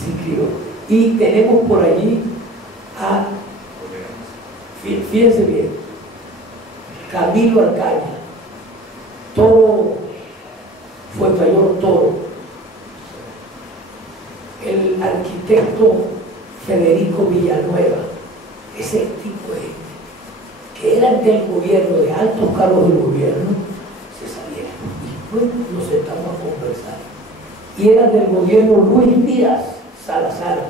Se inscribió. Y tenemos por allí a, fíjense bien, Camilo Arcaña, Toro, Fuenmayor Toro, el arquitecto Federico Villanueva, ese tipo de gente que eran del gobierno, de altos cargos del gobierno, se salieron. Y después nos sentamos a conversar. Y era del gobierno Luis Díaz Salazar,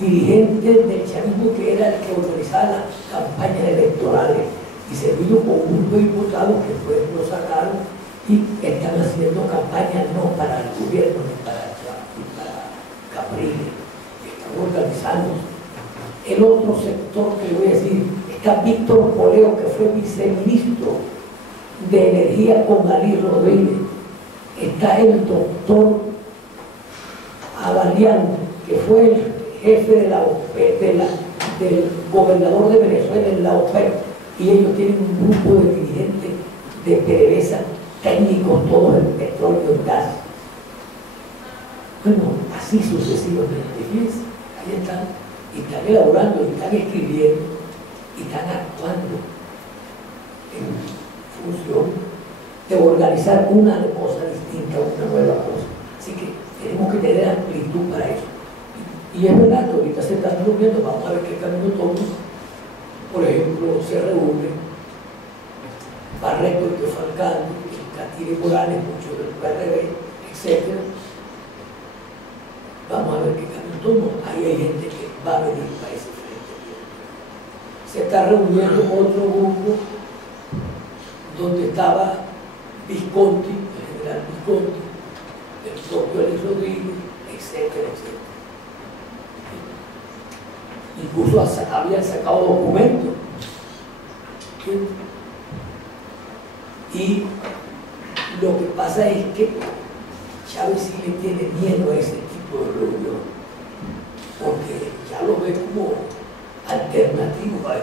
dirigente del chavismo, que era el que organizaba las campañas electorales, y se vino con un grupo de diputados que después lo sacaron y están haciendo campañas no para el gobierno ni para Capriles, están organizando. El otro sector que voy a decir, está Víctor Poleo, que fue viceministro de Energía con Ali Rodríguez, está el doctor Abadián, que fue el jefe del gobernador de Venezuela en la OPEP, y ellos tienen un grupo de dirigentes de PDVSA, técnicos todos en petróleo y gas. Bueno, así sucesivamente. Fíjense, ahí están, y están elaborando, y están escribiendo, y están actuando en función de organizar una cosa distinta, una nueva cosa. Así que tenemos que tener amplitud para eso. Y es verdad que ahorita se están reuniendo, vamos a ver qué camino toman. Por ejemplo, se reúnen Barreto, el Falcán, Catire Morales, muchos del PRD, etc. Vamos a ver qué camino toman. Ahí hay gente que va a venir para ese frente. Se está reuniendo otro grupo donde estaba Visconti, el general Visconti, el propio Alex Rodríguez, etcétera, etcétera. Incluso habían sacado documentos. Y lo que pasa es que Chávez sí le tiene miedo a ese tipo de reunión, porque ya lo ve como alternativo a él.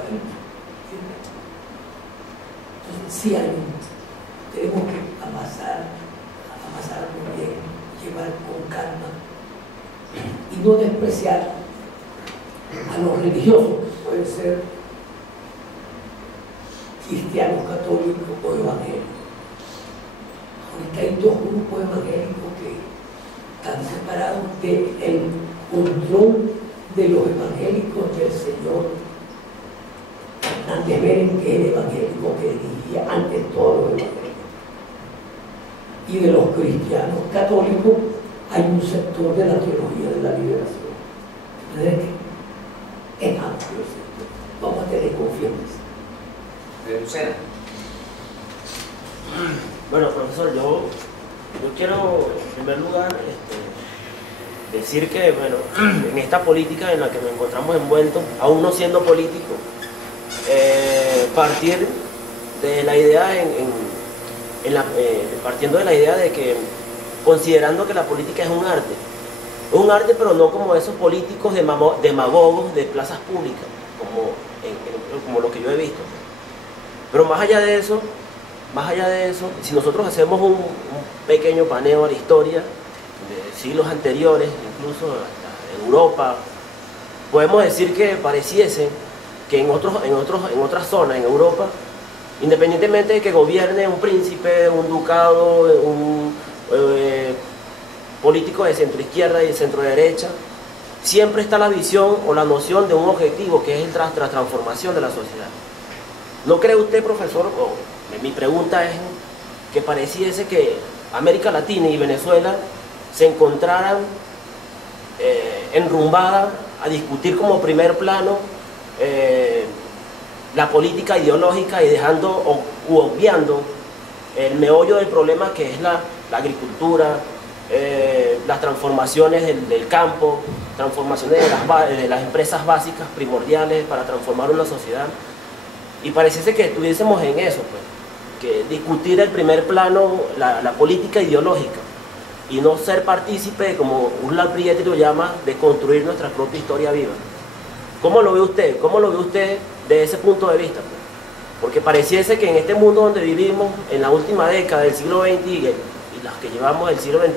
Entonces sí tenemos que amasar muy bien, llevar con calma y no despreciar a los religiosos, que pueden ser cristianos, católicos o evangélicos. Ahorita hay dos grupos evangélicos que están separados del control de los evangélicos del señor Hernández Beren, que es el evangélico que dirigía antes todos los evangélicos. y de los cristianos católicos hay un sector de la teología de la liberación. ¿Entendés? Es amplio el sector. Vamos a tener confianza. Lucena. Bueno, profesor, yo quiero en primer lugar decir que, bueno, en esta política en la que nos encontramos envueltos, aún no siendo político, partir de la idea partiendo de la idea de que, considerando que la política es un arte pero no como esos políticos demagogos de plazas públicas, como lo que yo he visto. Pero más allá de eso, si nosotros hacemos un pequeño paneo a la historia de siglos anteriores, incluso hasta en Europa, podemos decir que pareciese que en otras zonas en Europa, independientemente de que gobierne un príncipe, un ducado, un político de centro izquierda y de centro derecha, siempre está la visión o la noción de un objetivo que es la transformación de la sociedad. ¿No cree usted, profesor, mi pregunta es que pareciese que América Latina y Venezuela se encontraran enrumbadas a discutir como primer plano la política ideológica y dejando u obviando el meollo del problema, que es la agricultura, las transformaciones del campo, transformaciones de las empresas básicas primordiales para transformar una sociedad? Y pareciese que estuviésemos en eso, pues, que discutir el primer plano, la política ideológica, y no ser partícipe, como Urla Prieto lo llama, de construir nuestra propia historia viva. ¿Cómo lo ve usted? ¿Cómo lo ve usted de ese punto de vista? Porque pareciese que en este mundo donde vivimos, en la última década del siglo XX y las que llevamos del siglo XXI,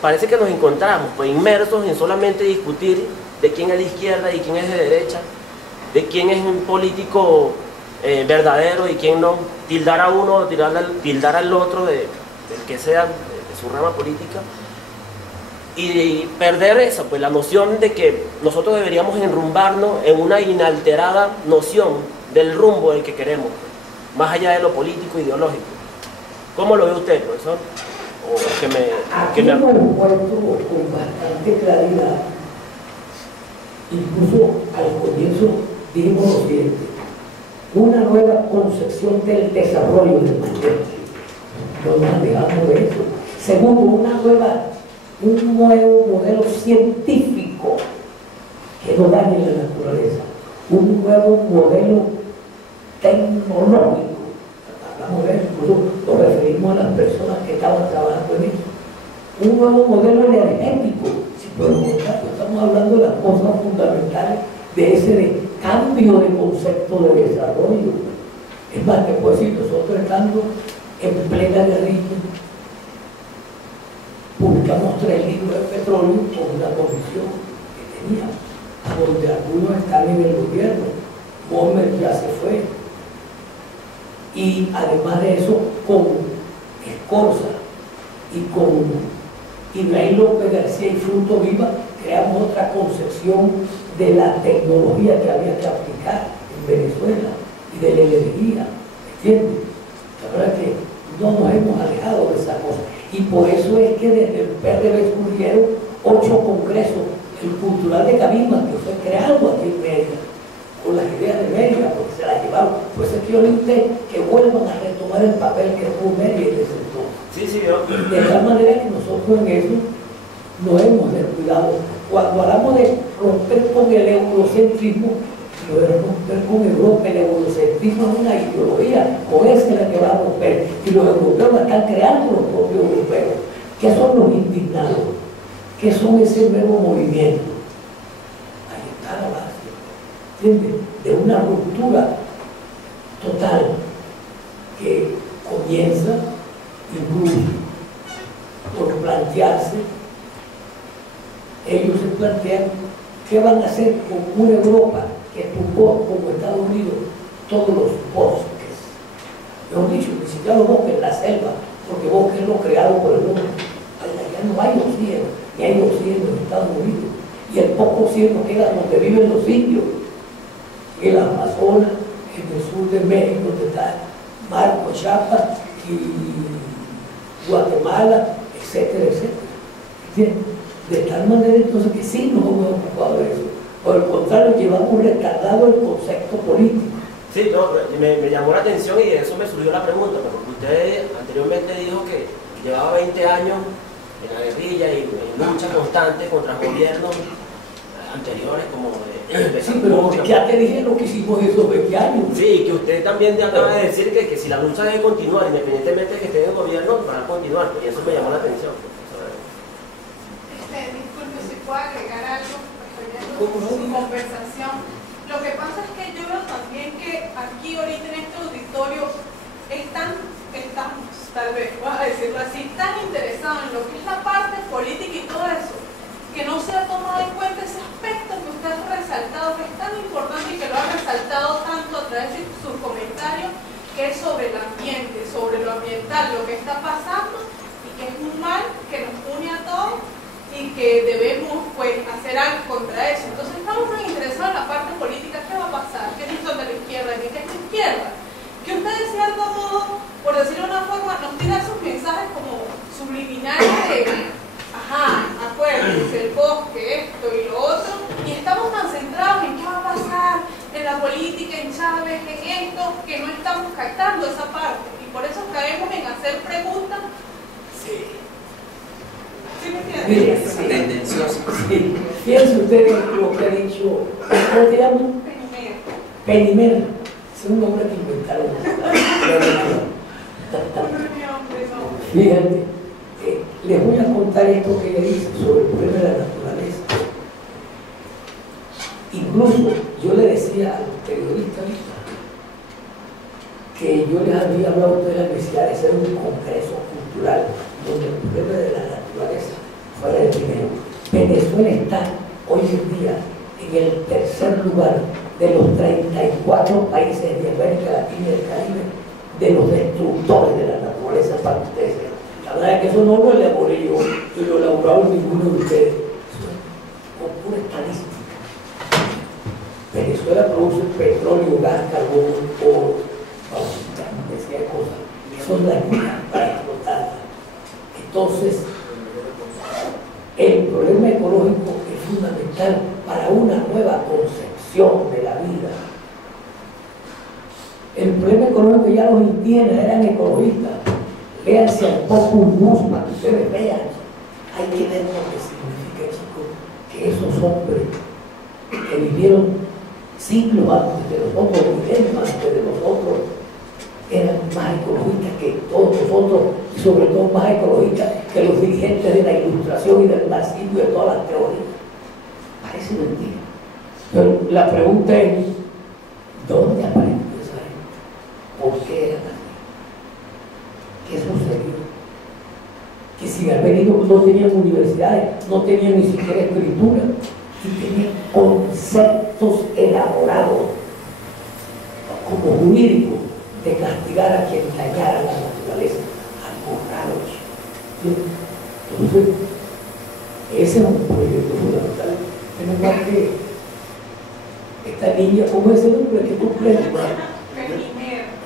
parece que nos encontramos pues inmersos en solamente discutir de quién es de izquierda y quién es de derecha, de quién es un político verdadero y quién no, tildar a uno, tildar al otro del que sea de su rama política, y perder esa, pues la noción de que nosotros deberíamos enrumbarnos en una inalterada noción del rumbo del que queremos, más allá de lo político e ideológico. ¿Cómo lo ve usted, profesor? Aquí hemos puesto con bastante claridad, incluso al comienzo dijimos lo siguiente: una nueva concepción del desarrollo del planeta. No nos alejamos de eso. Segundo, un nuevo modelo científico que no dañe la naturaleza. Un nuevo modelo tecnológico. Hablamos de eso, incluso nos referimos a las personas que estaban trabajando en eso. Un nuevo modelo energético. Si podemos contar, estamos hablando de las cosas fundamentales de ese cambio de concepto de desarrollo. Es más, te puedo decir, nosotros estando en plena guerrilla, publicamos 3 libros de petróleo con una comisión que teníamos, donde algunos están en el gobierno. Momer ya se fue. Y además de eso, con Escorza y con Ibrahim López García y Fruto Viva, creamos otra concepción de la tecnología que había que aplicar en Venezuela y de la energía, ¿entiendes? La verdad es que no nos hemos alejado de esa cosa, y por eso es que desde el PRD surgieron 8 congresos, el cultural de Cabima, que fue creado aquí en Mérida, con las ideas de Mérida, porque se las llevaron. Pues es que yo le dije que vuelvan a retomar el papel que fue Mérida desde entonces. Sí, yo. De tal manera que nosotros en eso no hemos descuidado. Cuando hablamos de romper con el eurocentrismo, lo de romper con Europa, el eurocentrismo es una ideología, con esa es la que va a romper. Y los europeos están creando los propios europeos. ¿Qué son los indignados? ¿Qué son ese nuevo movimiento? Ahí está la base, ¿entiendes? De una ruptura total que comienza incluso por plantearse. Ellos se plantean qué van a hacer con una Europa que tumbó, como Estados Unidos, todos los bosques. Mejor dicho, ni siquiera los bosques, la selva, porque bosque es lo creado por el hombre. Allá no hay oxígeno, ni hay oxígeno en Estados Unidos. Y el poco oxígeno queda donde viven los indios, en el Amazonas, en el sur de México, donde está Marco, Chiapas y Guatemala, etcétera, etcétera. ¿Entiendes? De tal manera entonces que sí nos hemos ocupado de eso. Por el contrario, llevamos retardado el concepto político. Sí, no, me llamó la atención y de eso me surgió la pregunta, porque usted anteriormente dijo que llevaba 20 años en la guerrilla y en lucha constante contra gobiernos anteriores como de sí, pero ya te dije lo que hicimos esos 20 años. Sí, que usted también te acaba de decir que si la lucha debe continuar, independientemente de que esté en el gobierno, va a continuar, y eso me llamó la atención. Disculpe, si puedo agregar algo a su conversación. Lo que pasa es que yo veo también que aquí ahorita en este auditorio estamos, tal vez, voy a decirlo así, tan interesados en lo que es la parte política y todo eso, que no se ha tomado en cuenta ese aspecto que usted ha resaltado, que es tan importante y que lo ha resaltado tanto a través de sus comentarios, que es sobre el ambiente, sobre lo ambiental, lo que está pasando y que es un mal que nos une a todos y que debemos pues hacer algo contra eso. Entonces estamos tan interesados en la parte política. ¿Qué va a pasar? ¿Qué dicen de la izquierda? ¿Qué es la izquierda? Que usted de cierto modo, por decirlo de una forma, nos tira sus mensajes como subliminales de acuérdense, el bosque, esto y lo otro, y estamos tan centrados en qué va a pasar en la política, en Chávez, en esto, que no estamos captando esa parte, y por eso caemos en hacer preguntas. Sí. ¿Sí me entiendes? Tendencioso. Sí. Fíjense ustedes lo que ha dicho, ¿cómo te llaman? Penimer. Es un nombre que inventaron. Fíjate, les voy a contar esto que ella dice sobre el problema de la naturaleza. Incluso yo le decía al periodista que yo les había hablado de la necesidad de hacer un congreso cultural donde el problema de la naturaleza fuera el primero. Venezuela está hoy en día en el tercer lugar de los 34 países de América Latina y del Caribe de los destructores de la naturaleza para ustedes. La verdad es que eso no lo elaboré yo, y lo elaboraron ninguno de ustedes. Eso es con pura estadística. Venezuela produce petróleo, gas, carbón, oro, decía cosas. Son las minas para explotarlas. Entonces, el problema ecológico es fundamental para una nueva concepción de la vida. El problema ecológico, ya los indígenas eran ecologistas. Léanse al Popul Vuh para que ustedes vean. Hay que ver lo que significa, chicos, que esos hombres que vivieron siglos antes de nosotros, milenios antes de nosotros, eran más ecologistas que todos nosotros, y sobre todo más ecologistas que los dirigentes de la Ilustración y del marxismo y de todas las teorías. Parece mentira. Pero la pregunta es, ¿dónde apareció esa gente? ¿Por qué eran así? ¿Qué sucedió? Que sin haber venido no tenían universidades, no tenían ni siquiera escritura, y tenían conceptos elaborados como jurídicos de castigar a quien dañara la naturaleza, algo raro. Entonces, ese es un proyecto fundamental. Menos mal que esta niña, ¿cómo es el nombre que tú crees?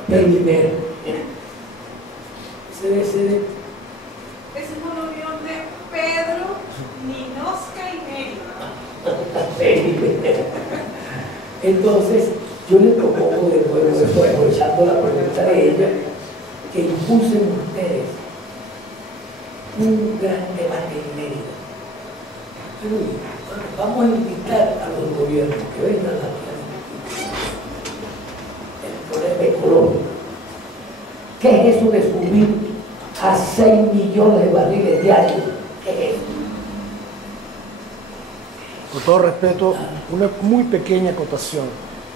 Penimer. Ese es una unión de Pedro, Ninosca y Mérida. Entonces, yo les propongo de nuevo, estoy aprovechando la pregunta de ella, que impulsen ustedes un gran debate en Mérida. Vamos a invitar a los gobiernos que vengan a el problema ecológico. ¿Qué es eso de subir a 6 millones de barriles diarios? ¿Qué es eso? Con todo respeto, una muy pequeña acotación.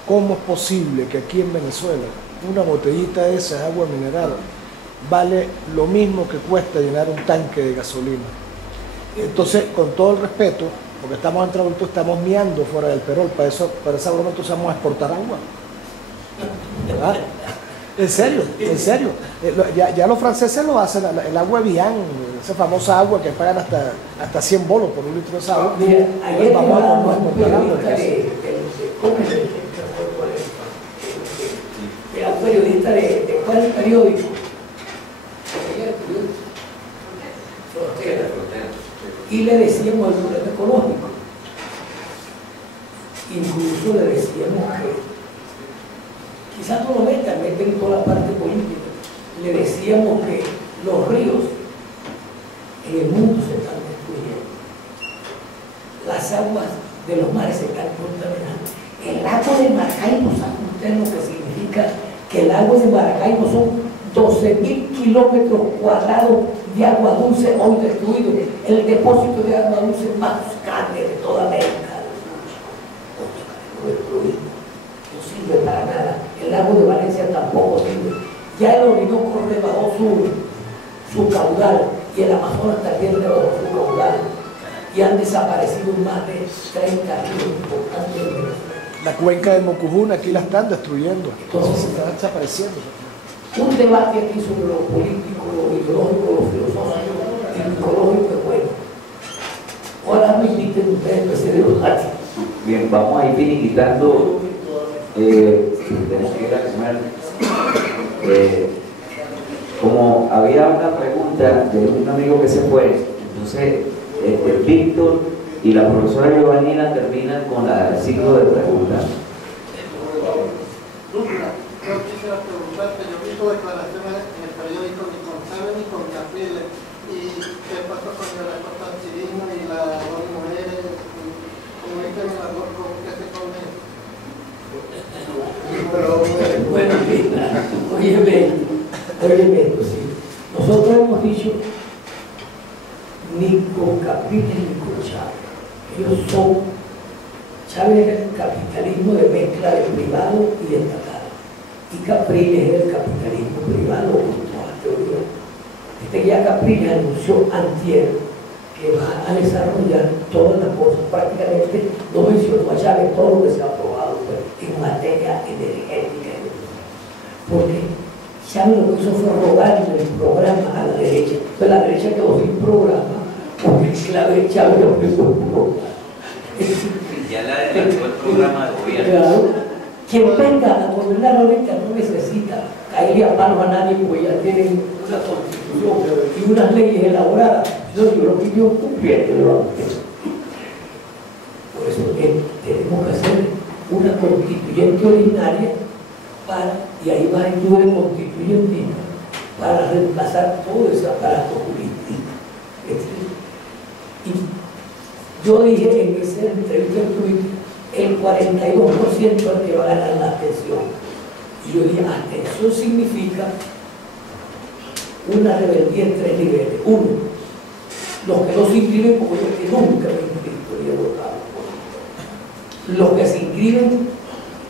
¿Cómo es posible que aquí en Venezuela una botellita de esa agua mineral vale lo mismo que cuesta llenar un tanque de gasolina? Entonces, con todo el respeto, porque estamos entrando, estamos miando fuera del Perol, para ese momento vamos a exportar agua. ¿Verdad? En serio. Ya los franceses lo hacen, el agua Evian, esa famosa agua que pagan hasta 100 bolos por un litro de esa agua. Mira, ayer vamos a exportar agua. Era un periodista de ¿cuál es el periódico? y le decíamos el problema ecológico. Incluso le decíamos que, quizás no lo meten en toda la parte política, le decíamos que los ríos en el mundo se están destruyendo, las aguas de los mares se están contaminando. El lago de Maracaibo, ¿sabe usted lo que significa? Que el lago de Maracaibo son 12.000 kilómetros cuadrados de agua dulce hoy destruido, el depósito de agua dulce más grande de toda América. No sirve para nada. El lago de Valencia tampoco sirve. Ya el Orinoco rebajó su caudal y el Amazonas también rebajó su caudal. Y han desaparecido más de 30 ríos importantes de Venezuela. La cuenca de Mocujuna aquí la están destruyendo. Entonces se están desapareciendo. Un debate aquí sobre lo político, lo ideológico, lo filosófico y lo ecológico es bueno. Ahora me inviten ustedes a hacer el debate. Bien, vamos a ir finiquitando. Tenemos que ir a comer. Como había una pregunta de un amigo que se fue, entonces Víctor y la profesora Giovannina terminan con el ciclo de preguntas. Yo quisiera preguntarte, yo he visto declaraciones en el periódico ni con Sabe ni con Capriles, y qué pasó con el ecotaxilismo y las dos mujeres, como dicen en la voz, ¿cómo que se come? Bueno, óyeme esto, sí. Nosotros hemos dicho ni con Capriles ni con Chávez. Ellos son, Chávez era el capitalismo de mezcla de privado y estatal. Y Capriles era el capitalismo privado con todas las teorías. Ya Capriles anunció antier que va a desarrollar todas las cosas, prácticamente no mencionó a Chávez todo lo que se ha aprobado en materia energética. Porque Chávez lo que hizo fue robarle el programa a la derecha. Entonces la derecha quedó sin programa porque Chávez lo puso un programa. Ya le adelantó el programa de gobierno. Claro. Quien venga a gobernar ahorita no necesita caerle a palos a nadie porque ya tienen una constitución y unas leyes elaboradas. No, yo lo que yo cumpliendo lo hago. Por eso tenemos que hacer una constituyente ordinaria y ahí va a incluir el constituyentista para reemplazar todo ese aparato jurídico. Y yo dije en esa entrevista en Twitter, el 42% es el que va a ganar la abstención. Y yo dije, abstención significa una rebeldía en 3 niveles. Uno, los que no se inscriben como yo, que nunca me inscrito y he votado. Los que se inscriben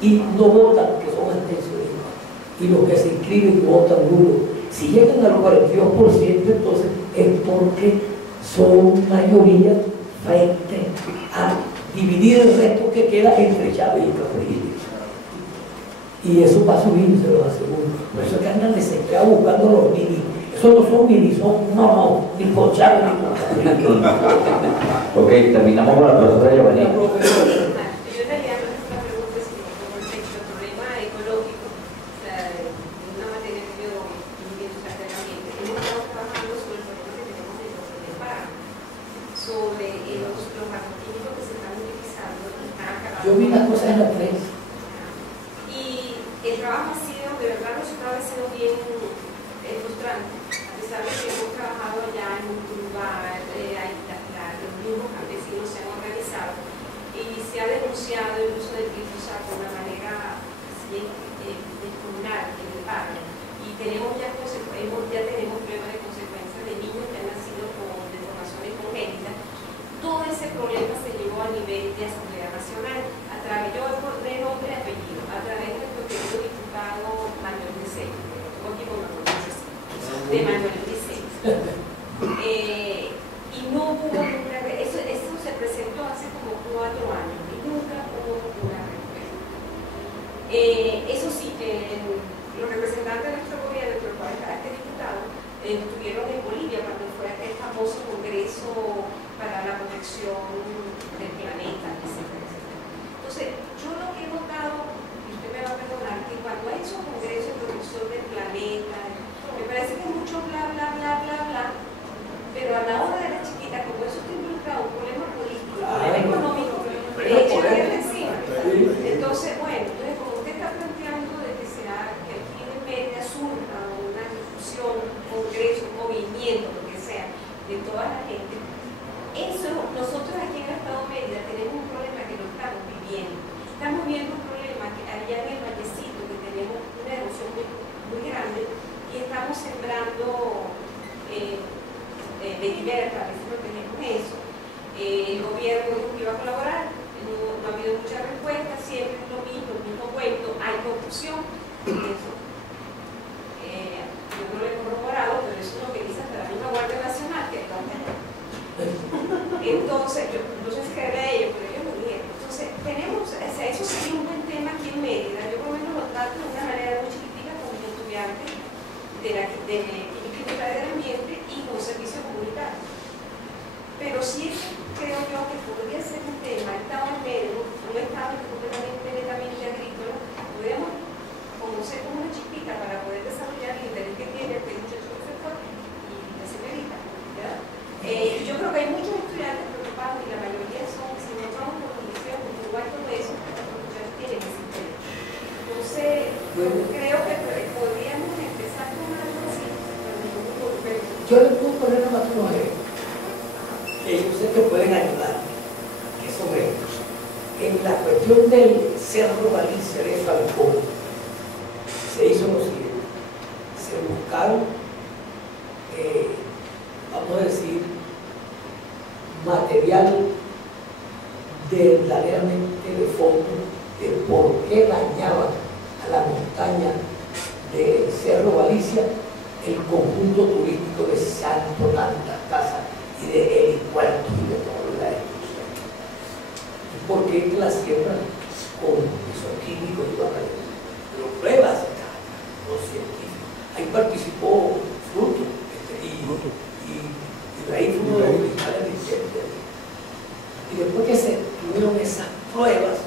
y no votan, que son abstencionistas. Y los que se inscriben y votan nulo. Si llegan al 42%, entonces es porque son mayoría frente a dividir el resto que queda entre Chávez y Capriles. Y eso va a subir, se lo aseguro. Por eso es que andan desesperados buscando los mini. Esos no son mini, son no, ni con Chávez ni con Capriles. Ok, terminamos con la profesora Giovannina. Yo en realidad no es una pregunta, sino como el problema ecológico, o sea, una materia que yo viviendo claramente. Hemos estado trabajando sobre el problema que tenemos en el mar, sobre los agroquímicos que se están utilizando. Yo vi las cosas en la prensa. Y el trabajo ha sido, de verdad, el resultado ha sido bien frustrante, a pesar de que hemos trabajado allá en un lugar, los mismos campesinos se han organizado y se ha denunciado el uso del glifosato de una manera así descomunal en el barrio. Y tenemos ya tenemos pruebas de consecuencias de niños que han nacido con deformaciones congénitas. Todo ese problema se llevó a nivel de Asamblea Nacional, a través, yo de nombre y apellido, a través de nuestro querido diputado Manuel Diseño, de Manuel Diseño. Y no hubo ninguna, eso se presentó hace como 4 años y nunca hubo una respuesta. Eso sí, los representantes de nuestro gobierno, entre los cuales está este diputado, estuvieron en Bolivia cuando fue aquel famoso congreso para la protección del planeta, etc. Entonces, yo lo que he notado, y usted me va a perdonar, que cuando hay esos congresos de protección del planeta, me parece que es mucho bla, bla, bla, bla, bla, pero a la hora de la chiquita, como eso está sembrando Betiberta, a veces no tenemos eso. El gobierno dijo que iba a colaborar, no ha habido mucha respuesta, siempre es lo mismo cuento, hay corrupción. Eso. Yo no lo he corroborado, pero eso es lo que dice hasta la misma Guardia Nacional, que está allá. Entonces, yo no sé si creeré a ellos, pero ellos lo dijeron. Entonces, tenemos, eso sería un buen tema aquí en Mérida. Yo por lo menos lo trato de una manera muy chiquitica con mis estudiantes de Química del Ambiente y con servicio comunitario. Pero sí creo yo que podría ser un tema, el estado en Mérida, un estado completamente netamente agrícola, podríamos conocer como una chiquita para poder desarrollar el interés que tiene el muchacho que se fue y la señorita, ¿verdad? Yo creo que hay muchos estudiantes preocupados y la mayoría son, si no vamos por condición, por igual todo eso, los muchachos tienen ese interés. Entonces, creo que podríamos empezar con algo así. Yo les puedo poner nomás unos ejemplos. Yo sé que pueden ayudar. Que son ejemplos. En la cuestión del Cerro Galicia de Falcón, se hizo lo siguiente. Se buscaron, vamos a decir, material verdaderamente de fondo de por qué dañaba a la montaña del Cerro Galicia el conjunto turístico de Santo, tantas casas y de helipuertos y de todo lo que y por qué la siembran con esos químicos y batallas. Pero pruebas, los científicos. Ahí participó Fruto y de ahí fue uno de los principales dirigentes. Y después que se tuvieron esas pruebas,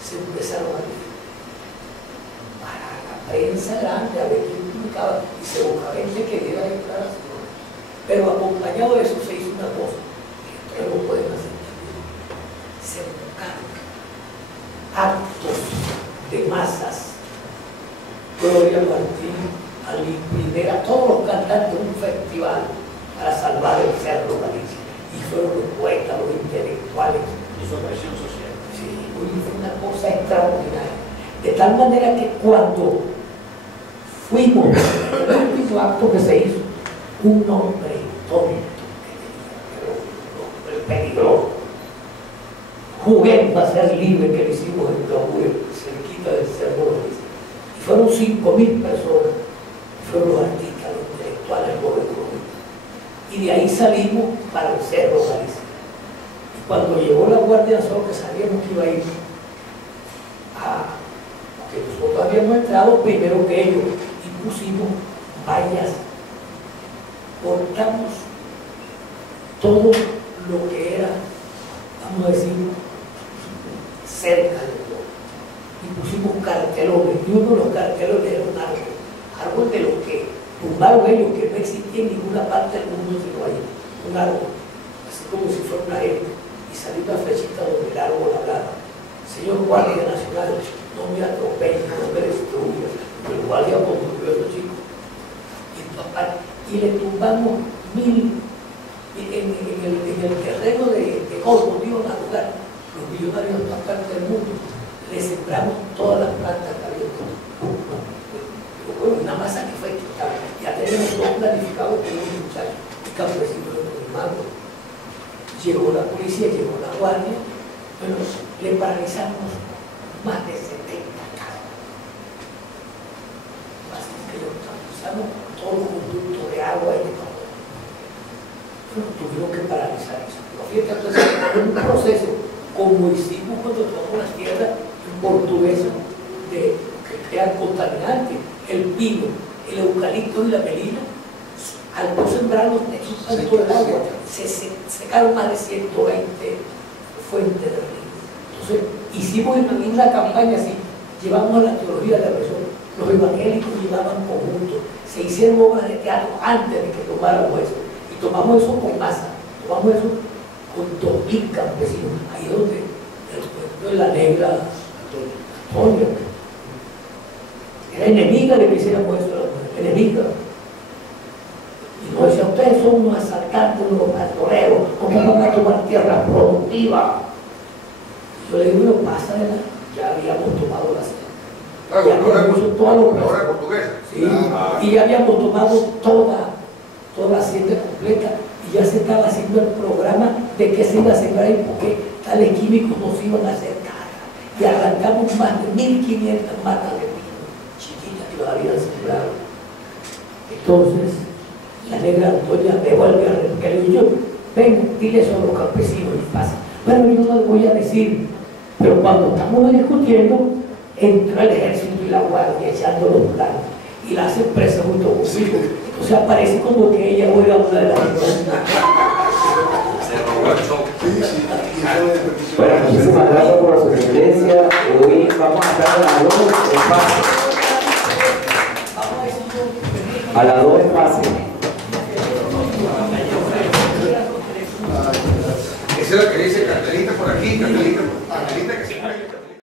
se empezaron a decir para la prensa grande, a ver quién publicaba, y se buscaba gente que diera declaraciones. Pero acompañado de eso se hizo una cosa que ustedes lo pueden hacer también. Se buscaron actos de masas. Gloria Martín, Ali Primera, todos los cantantes de un festival para salvar el Cerro Galicia. Y fueron los poetas, los intelectuales. Hizo presión social. Sí, fue una cosa extraordinaria. De tal manera que cuando fuimos, el último acto que se hizo, un hombre tonto que tenía, pero peligroso. Juguemos a ser libre que lo hicimos en Cahué, cerquita del Cerro Galicia. Y fueron 5.000 personas, fueron los artistas, los intelectuales, los económicos. Y de ahí salimos para el Cerro Galicia. Y cuando llegó la Guardia Nacional, que sabíamos que iba a ir porque nosotros habíamos entrado primero que ellos y pusimos vallas, cortamos todo lo que era, vamos a decir, cerca del pueblo. Y pusimos cartelones, y uno de los cartelones era un árbol de los que tumbaron ellos, que no existía en ninguna parte del mundo sino ahí, un árbol, así como si fuera una L, y salió una flechita donde el árbol hablaba: señor Guardia Nacional, no me atropellen, no me destruyan. El guardia construyó a esos chicos y le tumbamos 1000 en el terreno de Colmo, iban a jugar los millonarios de todas partes del mundo. Le sembramos todas las plantas que había. Bueno, una masa que fue quitada. Ya tenemos todo planificado con un muchacho, el campesino de los hermanos. Llegó la policía, llegó la guardia. Bueno, le paralizamos más de 70 casas. Así que lo usamos todo un conducto de agua y de todo. Pero tuvieron que paralizar eso. Pero fíjate, entonces, un proceso como hicimos cuando tomamos las tierras portuguesas de crear contaminantes, el pino, el eucalipto y la melina, al no sembrarlos en un tanto de agua, se secaron más de 120 fuentes de río. Entonces, hicimos en la campaña así, llevamos a la teología de la región, los evangélicos llevaban conjuntos, se hicieron obras de teatro antes de que tomáramos eso, y tomamos eso con masa, tomamos eso con 2000 campesinos, ahí donde el la negra Antonia era enemiga de que hiciéramos eso a la mujer, enemiga. Y nos decía: ustedes son unos asaltantes, unos pastoreros, ¿cómo van a tomar tierra productiva? Yo le digo: no pasa de nada, ya habíamos tomado la cena. Claro, y habíamos hecho toda la ahora es portuguesa. Sí, y ya habíamos tomado toda la hacienda completa y ya se estaba haciendo el programa de qué se iba a sembrar y por qué tales químicos nos iban a hacer carga. Y arrancamos más de 1.500 matas de pino chiquitas que lo habían sembrado. Entonces, la negra Antonia me vuelve a repetir, y yo, ven, dile eso a los campesinos y pasa. Bueno, yo no les voy a decir, pero cuando estamos discutiendo, entra el ejército y la guardia echando los planos y la hace presa junto conmigo. Entonces aparece como que ella vuelve a una de las personas. Bueno, muchísimas gracias por su asistencia. Hoy vamos a estar a las 2 en fase. A las 2 en fase.